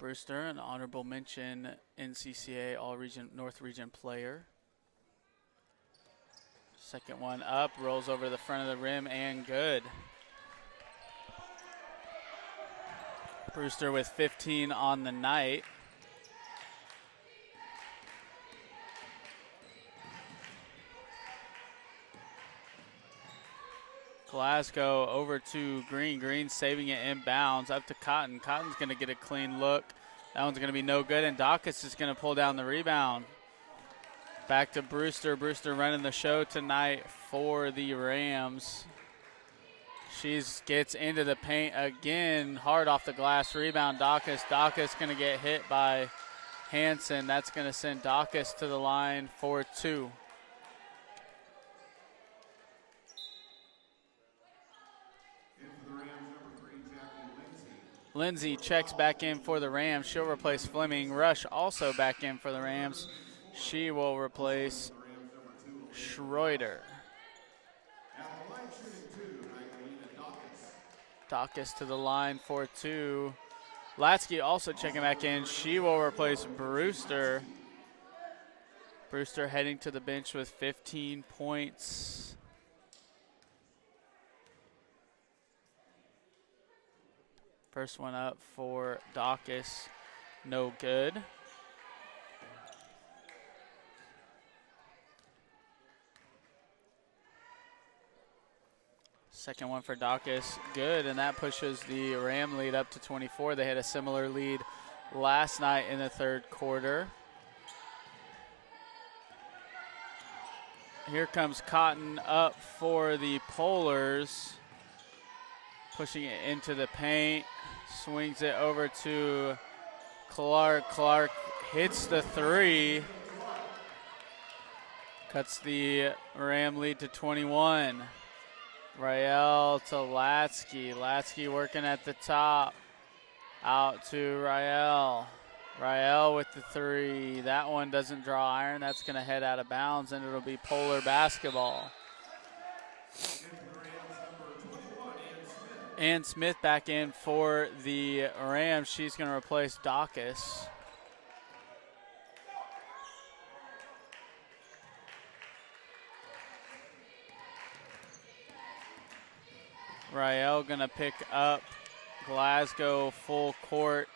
Brewster, an honorable mention NCCA All-Region North Region player. Second one up, rolls over the front of the rim and good. Brewster with 15 on the night. Glasgow over to Green. Green saving it inbounds up to Cotton. Cotton's going to get a clean look. That one's going to be no good, and Dacus is going to pull down the rebound. Back to Brewster. Brewster running the show tonight for the Rams. She gets into the paint again, hard off the glass. Rebound, Dacus. Dacus going to get hit by Hansen. That's going to send Dacus to the line for 2. Lindsay checks back in for the Rams. She'll replace Fleming. Rush also back in for the Rams. She will replace Schroeder. Dacus to the line for 2. Latsky also checking back in. She will replace Brewster. Brewster heading to the bench with 15 points. First one up for Dacus, no good. Second one for Dacus, good, and that pushes the Ram lead up to 24. They had a similar lead last night in the third quarter. Here comes Cotton up for the Polars, pushing it into the paint, swings it over to Clark. Clark hits the 3, cuts the Ram lead to 21. Rael to Latsky. Latsky working at the top. Out to Rael. Rael with the 3. That one doesn't draw iron. That's going to head out of bounds, and it'll be Polar basketball. Ann Smith back in for the Rams. She's going to replace Dacus. Rael going to pick up Glasgow full court.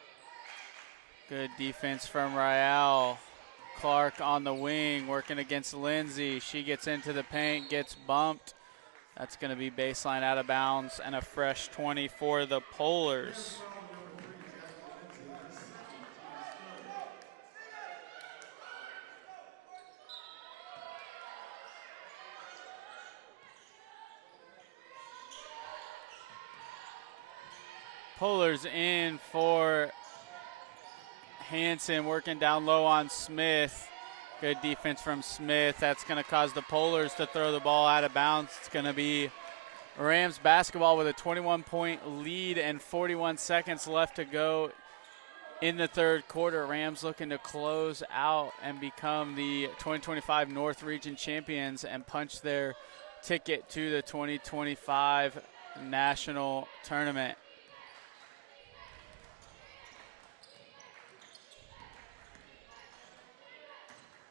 Good defense from Rael. Clark on the wing working against Lindsay. She gets into the paint, gets bumped. That's going to be baseline out of bounds and a fresh 20 for the Polars. Polars in for Hansen, working down low on Smith. Good defense from Smith. That's going to cause the Polars to throw the ball out of bounds. It's going to be Rams basketball with a 21-point lead and 41 seconds left to go in the third quarter. Rams looking to close out and become the 2025 North Region champions and punch their ticket to the 2025 national tournament.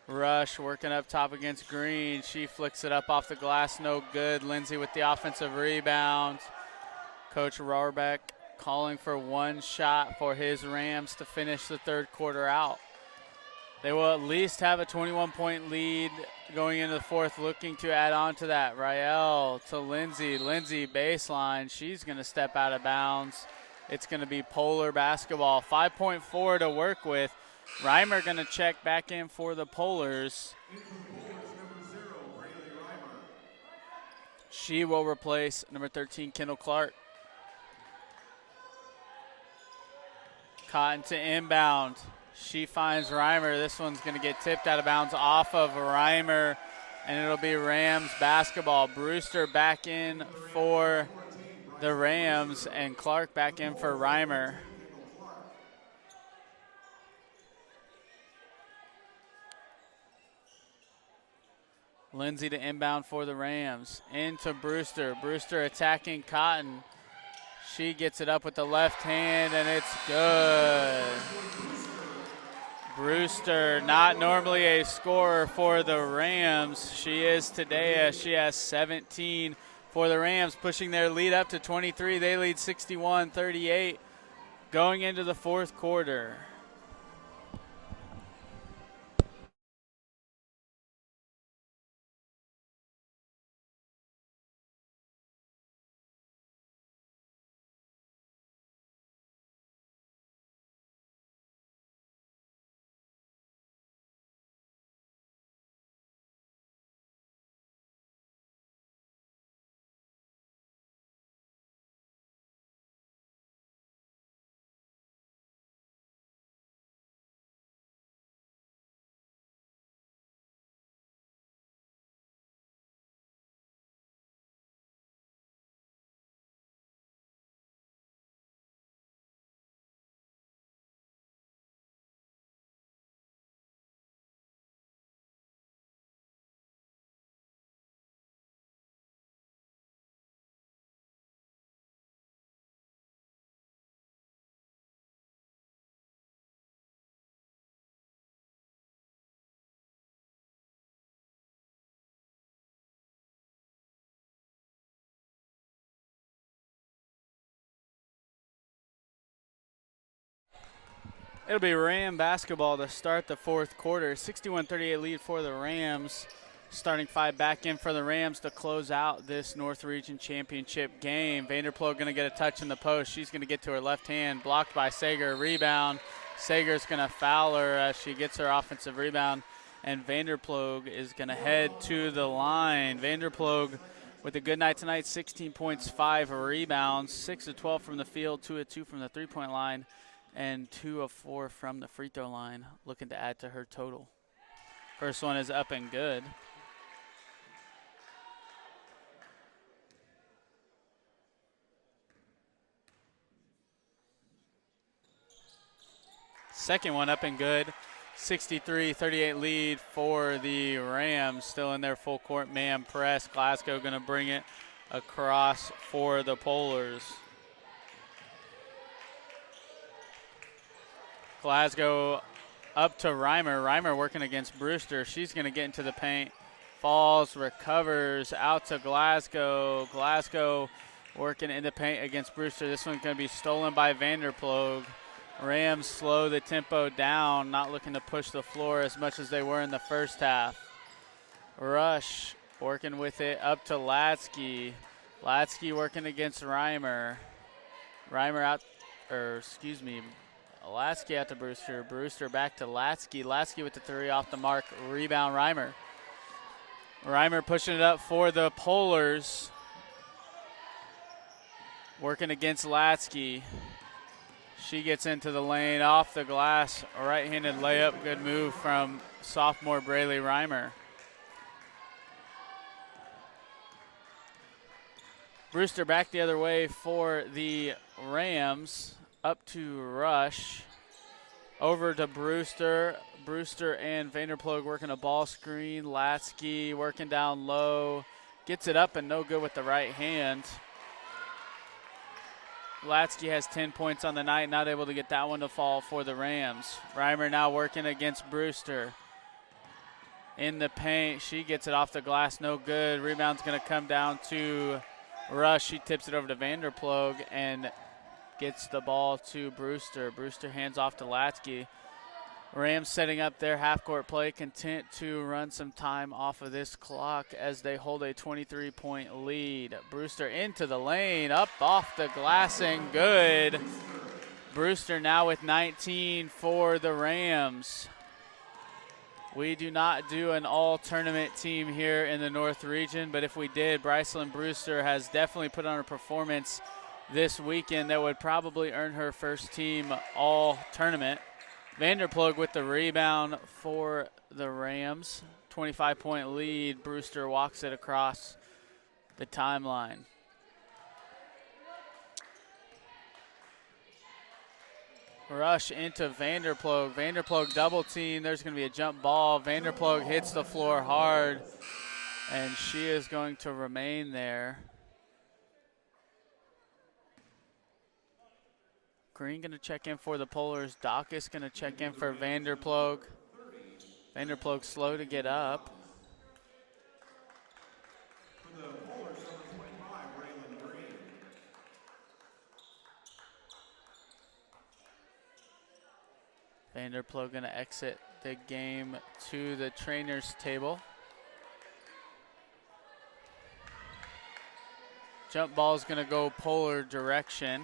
Rush working up top against Green. She flicks it up off the glass, no good. Lindsay with the offensive rebound. Coach Rohrbeck calling for one shot for his Rams to finish the third quarter out. They will at least have a 21-point lead going into the fourth, looking to add on to that. Rael to Lindsay. Lindsay baseline. She's going to step out of bounds. It's going to be Polar basketball. 5.4 to work with. Reimer going to check back in for the Polars. She will replace number 13, Kendall Clark. Cotton to inbound. She finds Reimer. This one's going to get tipped out of bounds off of Reimer, and it'll be Rams basketball. Brewster back in for the Rams, and Clark back in for Reimer. Lindsay to inbound for the Rams. Into Brewster. Brewster attacking Cotton. She gets it up with the left hand, and it's good. Brewster, not normally a scorer for the Rams. She is today, as she has 17 for the Rams, pushing their lead up to 23. They lead 61-38 going into the fourth quarter. It'll be Ram basketball to start the fourth quarter. 61-38 lead for the Rams. Starting five back in for the Rams to close out this North Region Championship game. Vanderploeg going to get a touch in the post. She's going to get to her left hand, blocked by Sager. Rebound. Sager's going to foul her as she gets her offensive rebound. And Vanderploeg is going to head to the line. Vanderploeg with a good night tonight, 16 points, 5 rebounds, 6 of 12 from the field, 2 of 2 from the three-point line, and 2 of 4 from the free throw line, looking to add to her total. First one is up and good. Second one up and good. 63-38 lead for the Rams. Still in their full court man press. Glasgow going to bring it across for the Polars. Glasgow up to Reimer. Reimer working against Brewster. She's going to get into the paint. Falls, recovers, out to Glasgow. Glasgow working in the paint against Brewster. This one's going to be stolen by Vanderploeg. Rams slow the tempo down, not looking to push the floor as much as they were in the first half. Rush working with it up to Latsky. Latsky working against Reimer. Reimer out, Latsky out to Brewster. Brewster back to Latsky. Latsky with the three off the mark. Rebound Reimer. Reimer pushing it up for the Polars. Working against Latsky. She gets into the lane, off the glass, a right-handed layup. Good move from sophomore Braylee Reimer. Brewster back the other way for the Rams. Up to Rush. Over to Brewster. Brewster and Vanderploeg working a ball screen. Latsky working down low. Gets it up and no good with the right hand. Latsky has 10 points on the night, not able to get that one to fall for the Rams. Reimer now working against Brewster. In the paint, she gets it off the glass, no good. Rebound's going to come down to Rush. She tips it over to Vanderploeg and gets the ball to Brewster. Brewster hands off to Latsky. Rams setting up their half-court play, content to run some time off of this clock as they hold a 23-point lead. Brewster into the lane, up off the glass and good. Brewster now with 19 for the Rams. We do not do an all-tournament team here in the North Region, but if we did, Brycelyn Brewster has definitely put on a performance this weekend that would probably earn her first team all-tournament. Vanderploeg with the rebound for the Rams. 25-point lead. Brewster walks it across the timeline. Rush into Vanderploeg. Vanderploeg double team. There's going to be a jump ball. Vanderploeg hits the floor hard, and she is going to remain there. Green going to check in for the Polars. Dacus going to check in for Vanderploeg. Vanderploeg slow to get up. For the Polars, number 25, Raylan Green. Vanderploeg going to exit the game to the trainer's table. Jump ball is going to go Polar direction.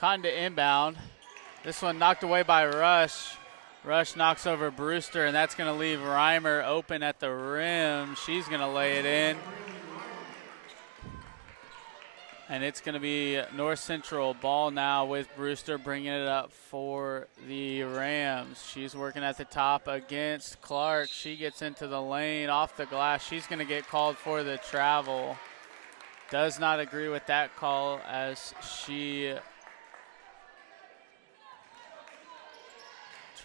Conda inbound. This one knocked away by Rush. Rush knocks over Brewster, and that's going to leave Reimer open at the rim. She's going to lay it in. And it's going to be North Central ball now with Brewster bringing it up for the Rams. She's working at the top against Clark. She gets into the lane off the glass. She's going to get called for the travel. Does not agree with that call as she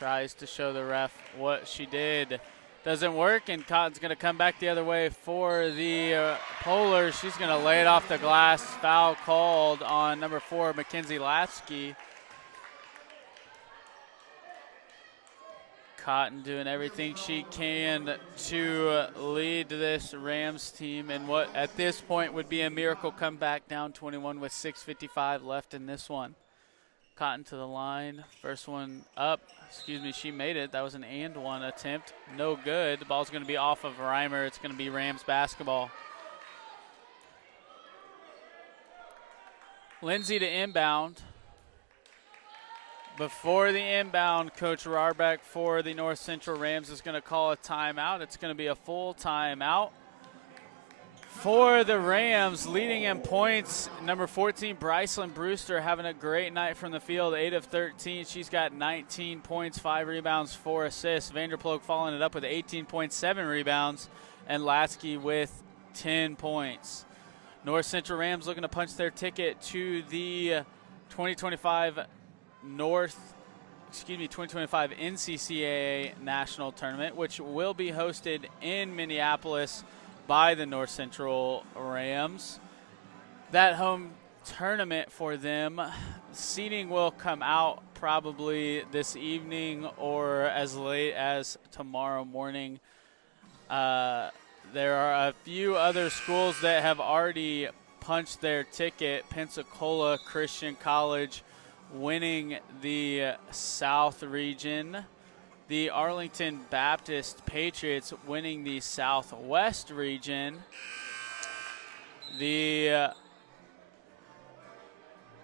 tries to show the ref what she did. Doesn't work, and Cotton's going to come back the other way for the Polars. She's going to lay it off the glass. Foul called on number 4, Mackenzie Latsky. Cotton doing everything she can to lead this Rams team in what at this point would be a miracle comeback, down 21 with 6:55 left in this one. Cotton to the line. First one up. Excuse me, she made it. That was an and one attempt. No good. The ball's going to be off of Reimer. It's going to be Rams basketball. Lindsay to inbound. Before the inbound, Coach Rarbeck for the North Central Rams is going to call a timeout. It's going to be a full timeout. For the Rams, leading in points, number 14, Brycelyn Brewster, having a great night from the field, 8 of 13. She's got 19 points, 5 rebounds, 4 assists. Vanderploeg following it up with 18.7 rebounds, and Lasky with 10 points. North Central Rams looking to punch their ticket to the 2025 NCCAA National Tournament, which will be hosted in Minneapolis by the North Central Rams. That home tournament for them, seating will come out probably this evening or as late as tomorrow morning. There are a few other schools that have already punched their ticket. Pensacola Christian College winning the South region. The Arlington Baptist Patriots winning the Southwest region. The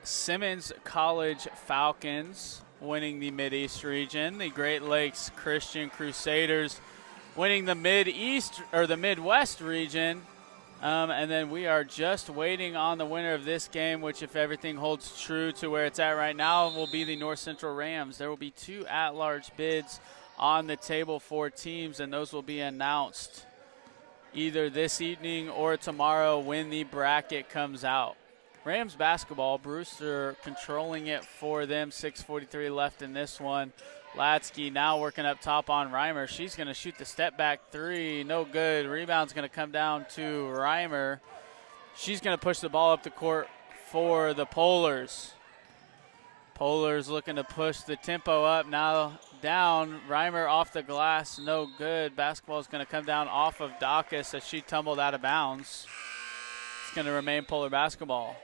Simmons College Falcons winning the Mideast region. The Great Lakes Christian Crusaders winning the Midwest region. And then we are just waiting on the winner of this game, which if everything holds true to where it's at right now, will be the North Central Rams. There will be 2 at-large bids on the table for teams, and those will be announced either this evening or tomorrow when the bracket comes out. Rams basketball, Brewster controlling it for them, 6:43 left in this one. Latsky now working up top on Reimer. She's going to shoot the step-back 3. No good. Rebound's going to come down to Reimer. She's going to push the ball up the court for the Polars. Polars looking to push the tempo up. Now down. Reimer off the glass. No good. Basketball is going to come down off of Dacus as she tumbled out of bounds. It's going to remain Polar basketball.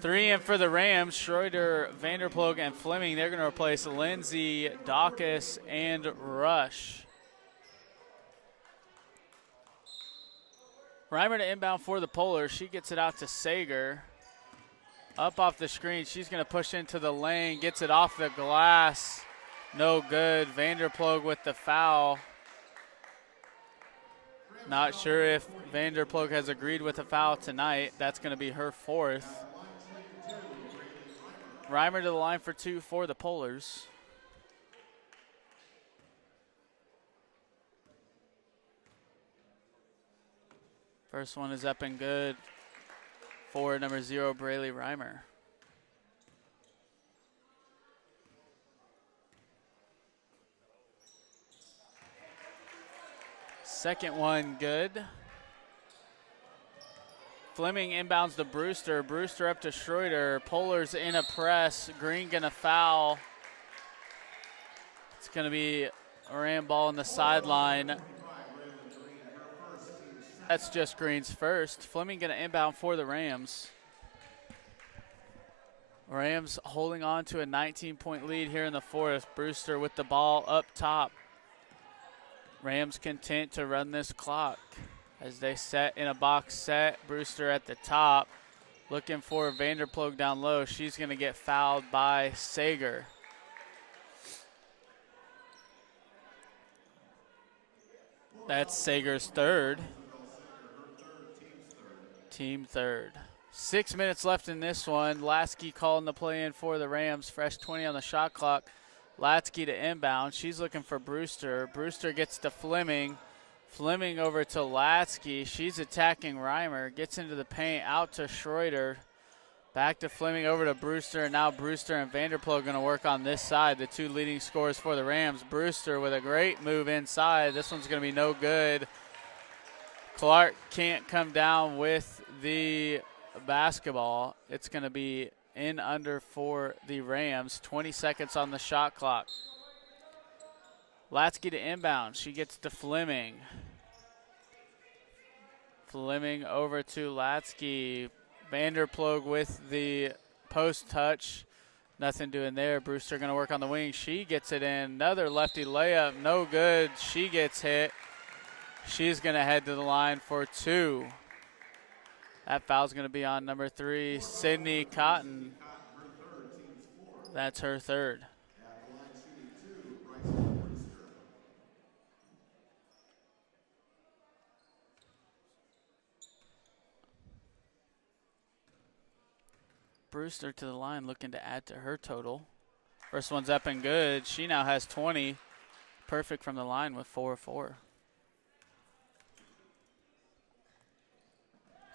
3 in for the Rams, Schroeder, Vanderploeg, and Fleming. They're going to replace Lindsay, Dacus, and Rush. Reimer to inbound for the Polar. She gets it out to Sager. Up off the screen. She's going to push into the lane. Gets it off the glass. No good. Vanderploeg with the foul. Not sure if Vanderploeg has agreed with the foul tonight. That's going to be her 4th. Reimer to the line for 2 for the Polars. First one is up and good for number 0, Braylee Reimer. Second one good. Fleming inbounds to Brewster. Brewster up to Schroeder. Polars in a press. Green gonna foul. It's gonna be a ram ball on the sideline. That's just Green's first. Fleming gonna inbound for the Rams. Rams holding on to a 19-point lead here in the 4th. Brewster with the ball up top. Rams content to run this clock as they set in a box set. Brewster at the top, looking for Vanderploeg down low. She's going to get fouled by Sager. That's Sager's 3rd. Team 3rd. 6 minutes left in this one. Lasky calling the play in for the Rams. Fresh 20 on the shot clock. Latsky to inbound. She's looking for Brewster. Brewster gets to Fleming. Fleming over to Latsky. She's attacking Reimer. Gets into the paint. Out to Schroeder. Back to Fleming, over to Brewster. And now Brewster and Vanderploeg going to work on this side. The 2 leading scorers for the Rams. Brewster with a great move inside. This one's going to be no good. Clark can't come down with the basketball. It's going to be in under for the Rams. 20 seconds on the shot clock. Latsky to inbound. She gets to Fleming. Fleming over to Latsky. Vanderploeg with the post touch. Nothing doing there. Brewster going to work on the wing. She gets it in. Another lefty layup. No good. She gets hit. She's going to head to the line for 2. That foul's going to be on number 3, Sydney Cotton. That's her third. Brewster to the line looking to add to her total. First one's up and good. She now has 20. Perfect from the line with 4 of 4.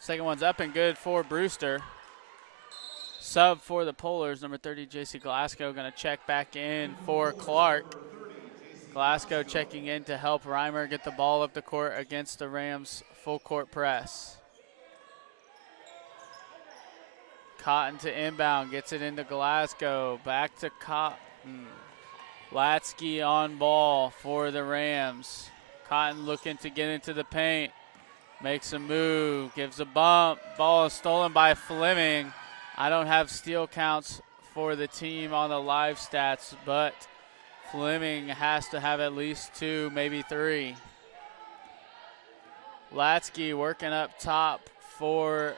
Second one's up and good for Brewster. Sub for the Polars, number 30, JC Glasgow, going to check back in for Clark. Glasgow checking in to help Reimer get the ball up the court against the Rams' full court press. Cotton to inbound, gets it into Glasgow. Back to Cotton. Latsky on ball for the Rams. Cotton looking to get into the paint. Makes a move, gives a bump. Ball is stolen by Fleming. I don't have steal counts for the team on the live stats, but Fleming has to have at least 2, maybe 3. Latsky working up top for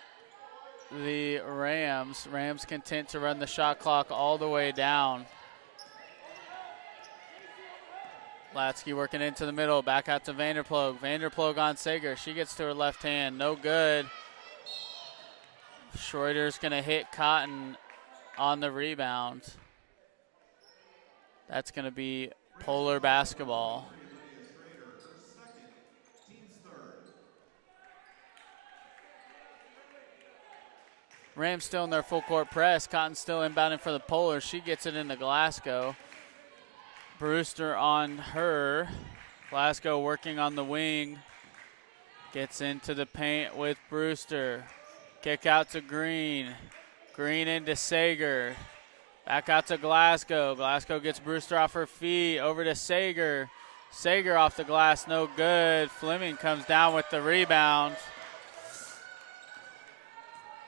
the Rams. Rams content to run the shot clock all the way down. Latsky working into the middle, back out to Vanderploeg. Vanderploeg on Sager. She gets to her left hand, no good. Schroeder's going to hit Cotton on the rebound. That's going to be Polar basketball. Rams still in their full court press. Cotton still inbounding for the Polars. She gets it into Glasgow. Brewster on her. Glasgow working on the wing. Gets into the paint with Brewster. Kick out to Green. Green into Sager. Back out to Glasgow. Glasgow gets Brewster off her feet. Over to Sager. Sager off the glass, no good. Fleming comes down with the rebound.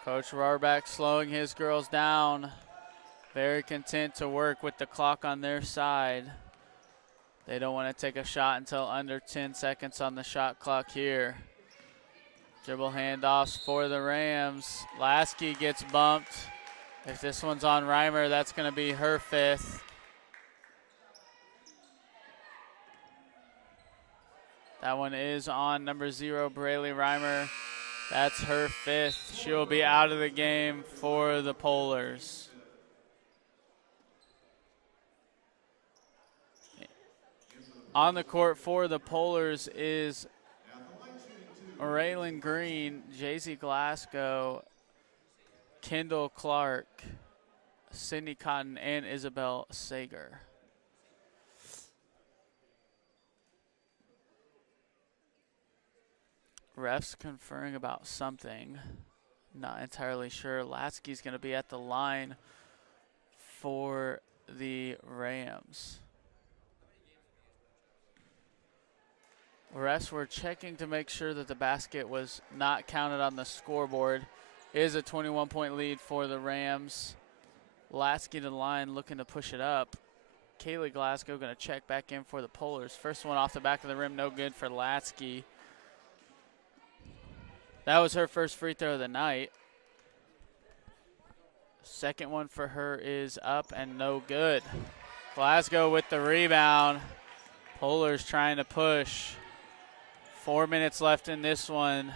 Coach Rarback slowing his girls down. Very content to work with the clock on their side. They don't want to take a shot until under 10 seconds on the shot clock here. Dribble handoffs for the Rams. Lasky gets bumped. If this one's on Reimer, that's going to be her 5th. That one is on number 0, Braylee Reimer. That's her 5th. She'll be out of the game for the Polars. On the court for the Polars is Raylan Green, JC Glasgow, Kendall Clark, Sydney Cotton, and Isabel Sager. Refs conferring about something. Not entirely sure. Latsky's going to be at the line for the Rams. Refs were checking to make sure that the basket was not counted on the scoreboard. It is a 21-point lead for the Rams. Latsky to the line looking to push it up. Kaylee Glasgow going to check back in for the Polars. First one off the back of the rim, no good for Latsky. That was her first free throw of the night. Second one for her is up and no good. Glasgow with the rebound. Polars trying to push. 4 minutes left in this one.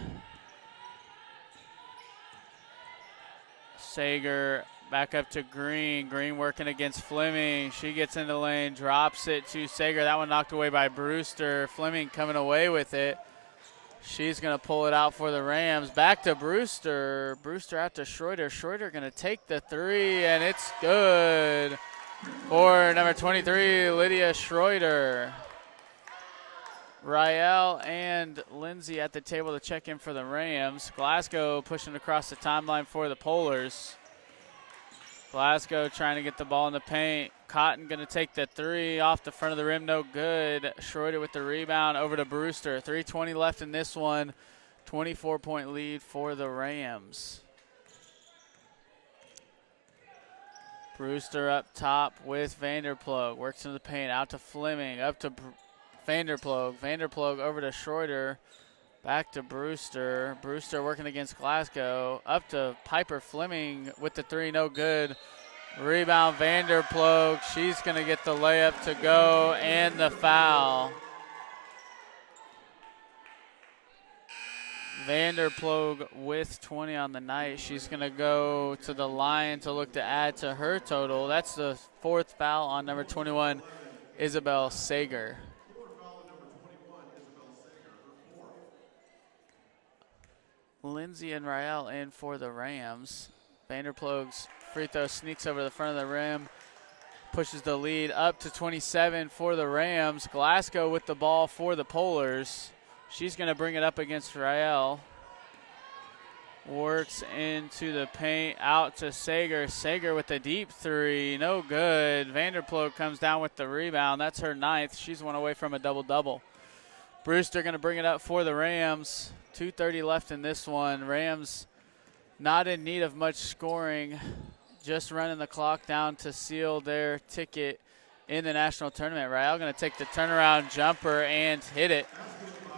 Sager back up to Green. Green working against Fleming. She gets into the lane, drops it to Sager. That one knocked away by Brewster. Fleming coming away with it. She's going to pull it out for the Rams. Back to Brewster. Brewster out to Schroeder. Schroeder going to take the 3, and it's good for number 23, Lydia Schroeder. Rael and Lindsay at the table to check in for the Rams. Glasgow pushing across the timeline for the Polars. Glasgow trying to get the ball in the paint. Cotton going to take the three off the front of the rim, no good. Schroeder with the rebound over to Brewster. 3:20 left in this one. 24-point lead for the Rams. Brewster up top with Vanderploeg. Works in the paint, out to Fleming, up to Vanderploeg. Vanderploeg over to Schroeder. Back to Brewster. Brewster working against Glasgow. Up to Piper. Fleming with the three, no good. Rebound Vanderploeg. She's going to get the layup to go and the foul. Vanderploeg with 20 on the night. She's going to go to the line to look to add to her total. That's the fourth foul on number 21, Isabel Sager. Lindsay and Rael in for the Rams. Vanderploeg's free throw sneaks over the front of the rim, pushes the lead up to 27 for the Rams. Glasgow with the ball for the Polars. She's going to bring it up against Rael. Works into the paint, out to Sager. Sager with the deep three, no good. Vanderploeg comes down with the rebound. That's her ninth. She's one away from a double-double. Brewster going to bring it up for the Rams. 2:30 left in this one. Rams not in need of much scoring, just running the clock down to seal their ticket in the national tournament. Rael going to take the turnaround jumper and hit it.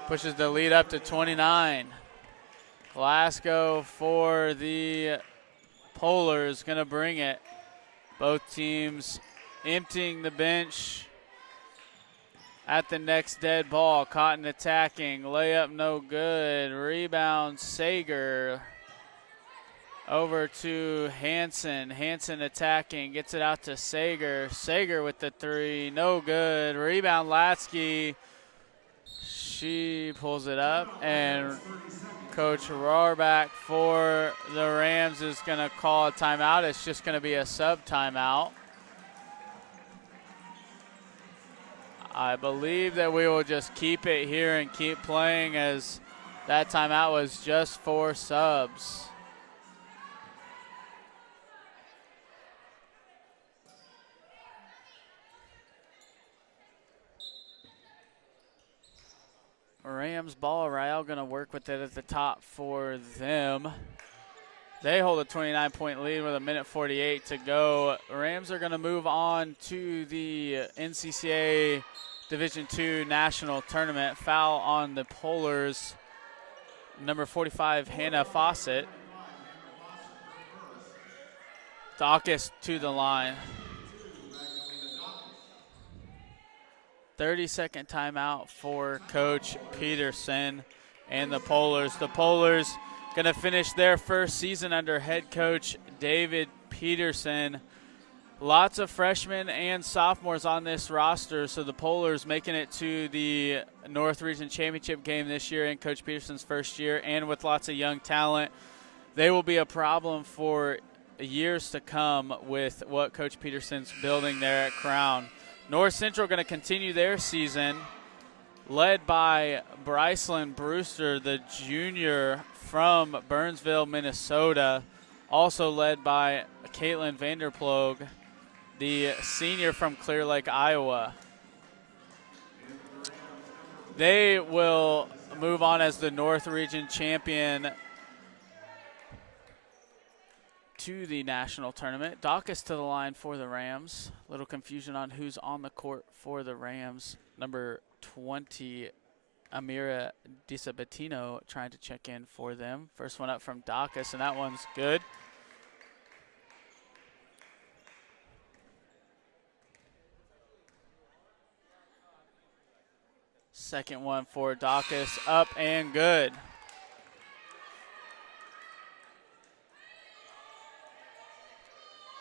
Pushes the lead up to 29. Glasgow for the Polars going to bring it. Both teams emptying the bench at the next dead ball. Cotton attacking. Layup no good. Rebound Sager. Over to Hansen. Hansen attacking. Gets it out to Sager. Sager with the three. No good. Rebound Latsky. She pulls it up. And Coach Rohrback for the Rams is going to call a timeout. It's just going to be a sub timeout. I believe that we will just keep it here and keep playing, as that timeout was just for subs. Rams ball. Rael going to work with it at the top for them. They hold a 29-point lead with 1:48 to go. Rams are going to move on to the NCCA Division II National Tournament. Foul on the Polars. Number 45, Hannah Fawcett. Dawkins to the line. 30-second timeout for Coach Peterson and the Polars. The Polars going to finish their first season under head coach David Peterson. Lots of freshmen and sophomores on this roster, so the Polars making it to the North Region Championship game this year in Coach Peterson's first year, and with lots of young talent. They will be a problem for years to come with what Coach Peterson's building there at Crown. North Central going to continue their season, led by Brycelyn Brewster, the junior from Burnsville, Minnesota, also led by Caitlin Vanderploeg, the senior from Clear Lake, Iowa. They will move on as the North Region champion to the national tournament. Dawkins to the line for the Rams. Little confusion on who's on the court for the Rams. Number 20, Amira DiSabatino, trying to check in for them. First one up from Dawkins, and that one's good. Second one for Dawkins, up and good.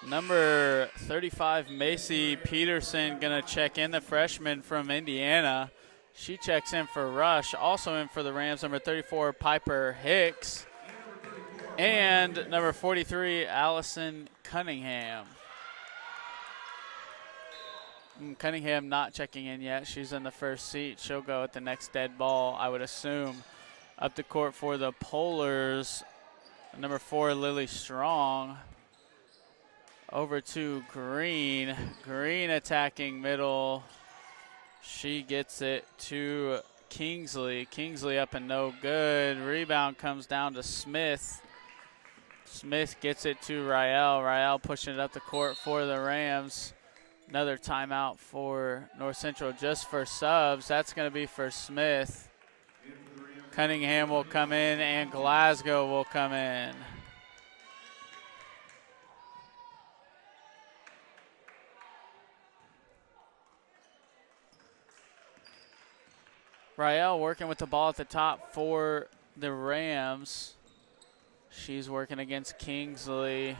Number 35, Macy Peterson, going to check in, the freshman from Indiana. She checks in for Rush. Also in for the Rams, number 34, Piper Hicks. And number 43, Allison Cunningham. Cunningham not checking in yet. She's in the first seat. She'll go at the next dead ball, I would assume. Up the court for the Polars, number 4, Lily Strong. Over to Green. Green attacking middle. She gets it to Kingsley. Kingsley up and no good. Rebound comes down to Smith. Smith gets it to Rael. Rael pushing it up the court for the Rams. Another timeout for North Central just for subs. That's going to be for Smith. Cunningham will come in and Glasgow will come in. Rael working with the ball at the top for the Rams. She's working against Kingsley.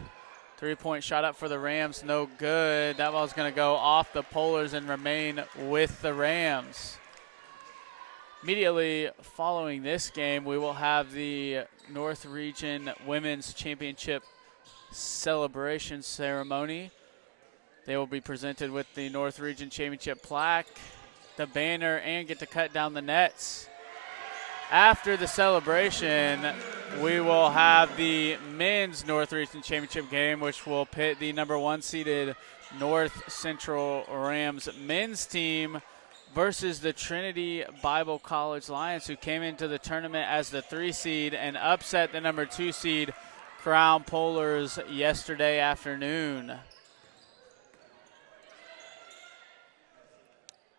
Three-point shot up for the Rams, no good. That ball's going to go off the Polars and remain with the Rams. Immediately following this game, we will have the North Region Women's Championship celebration ceremony. They will be presented with the North Region Championship plaque, the banner, and get to cut down the nets. After the celebration, we will have the men's North Region Championship game, which will pit the number 1 seeded North Central Rams men's team versus the Trinity Bible College Lions, who came into the tournament as the 3 seed and upset the number 2 seed Crown Polars yesterday afternoon.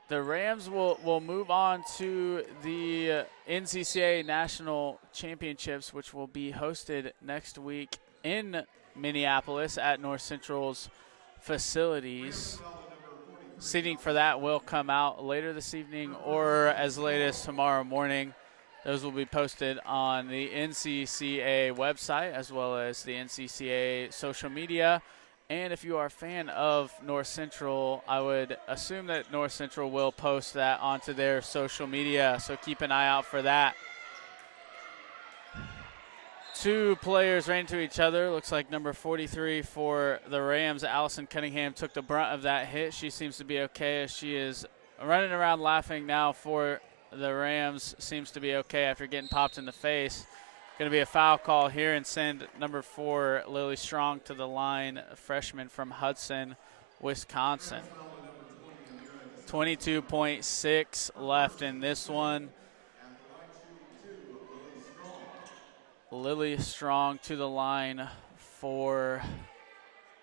The Rams will move on to the NCCA National Championships, which will be hosted next week in Minneapolis at North Central's facilities. Seating for that will come out later this evening or as late as tomorrow morning. Those will be posted on the NCCA website as well as the NCCA social media. And if you are a fan of North Central, I would assume that North Central will post that onto their social media, so keep an eye out for that. 2 players ran into each other. Looks like number 43 for the Rams, Allison Cunningham, took the brunt of that hit. She seems to be okay as she is running around laughing now for the Rams. Seems to be okay after getting popped in the face. Going to be a foul call here and send number 4, Lily Strong, to the line, a freshman from Hudson, Wisconsin. 22.6 left in this one. Lily Strong to the line for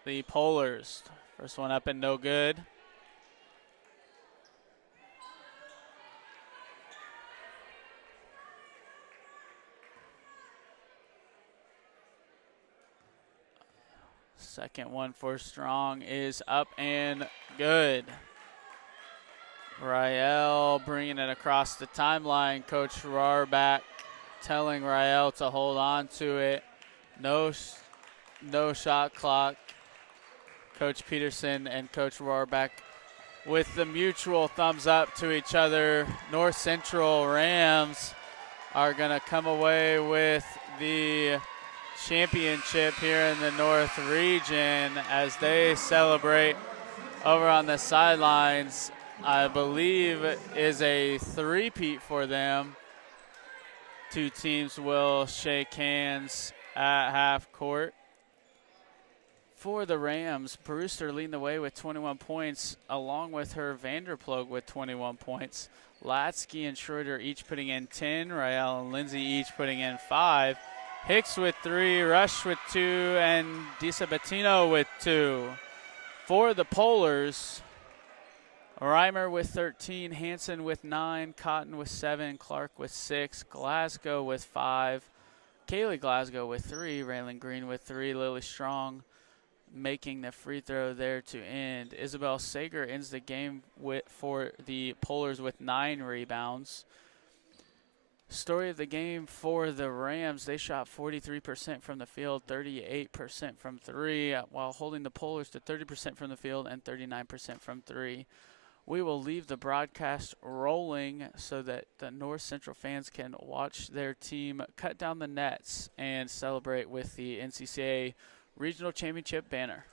the Polars. First one up and no good. Second one for Strong is up and good. Rael bringing it across the timeline. Coach Rarback telling Rael to hold on to it. No shot clock. Coach Peterson and Coach Rarback with the mutual thumbs up to each other. North Central Rams are going to come away with the championship here in the North Region as they celebrate over on the sidelines. I believe is a three-peat for them. 2 teams will shake hands at half court. For the Rams, Brewster leading the way with 21 points, along with her Vanderploeg with 21 points. Latsky and Schroeder each putting in 10. Rael and Lindsay each putting in 5. Hicks with 3, Rush with 2, and DiSabatino with 2. For the Polars, Reimer with 13, Hansen with 9, Cotton with 7, Clark with 6, Glasgow with 5, Kaylee Glasgow with 3, Raylan Green with 3, Lily Strong making the free throw there to end. Isabel Sager ends the game for the Polars with 9 rebounds. Story of the game for the Rams, they shot 43% from the field, 38% from 3, while holding the Polars to 30% from the field and 39% from 3. We will leave the broadcast rolling so that the North Central fans can watch their team cut down the nets and celebrate with the NCCA Regional Championship banner.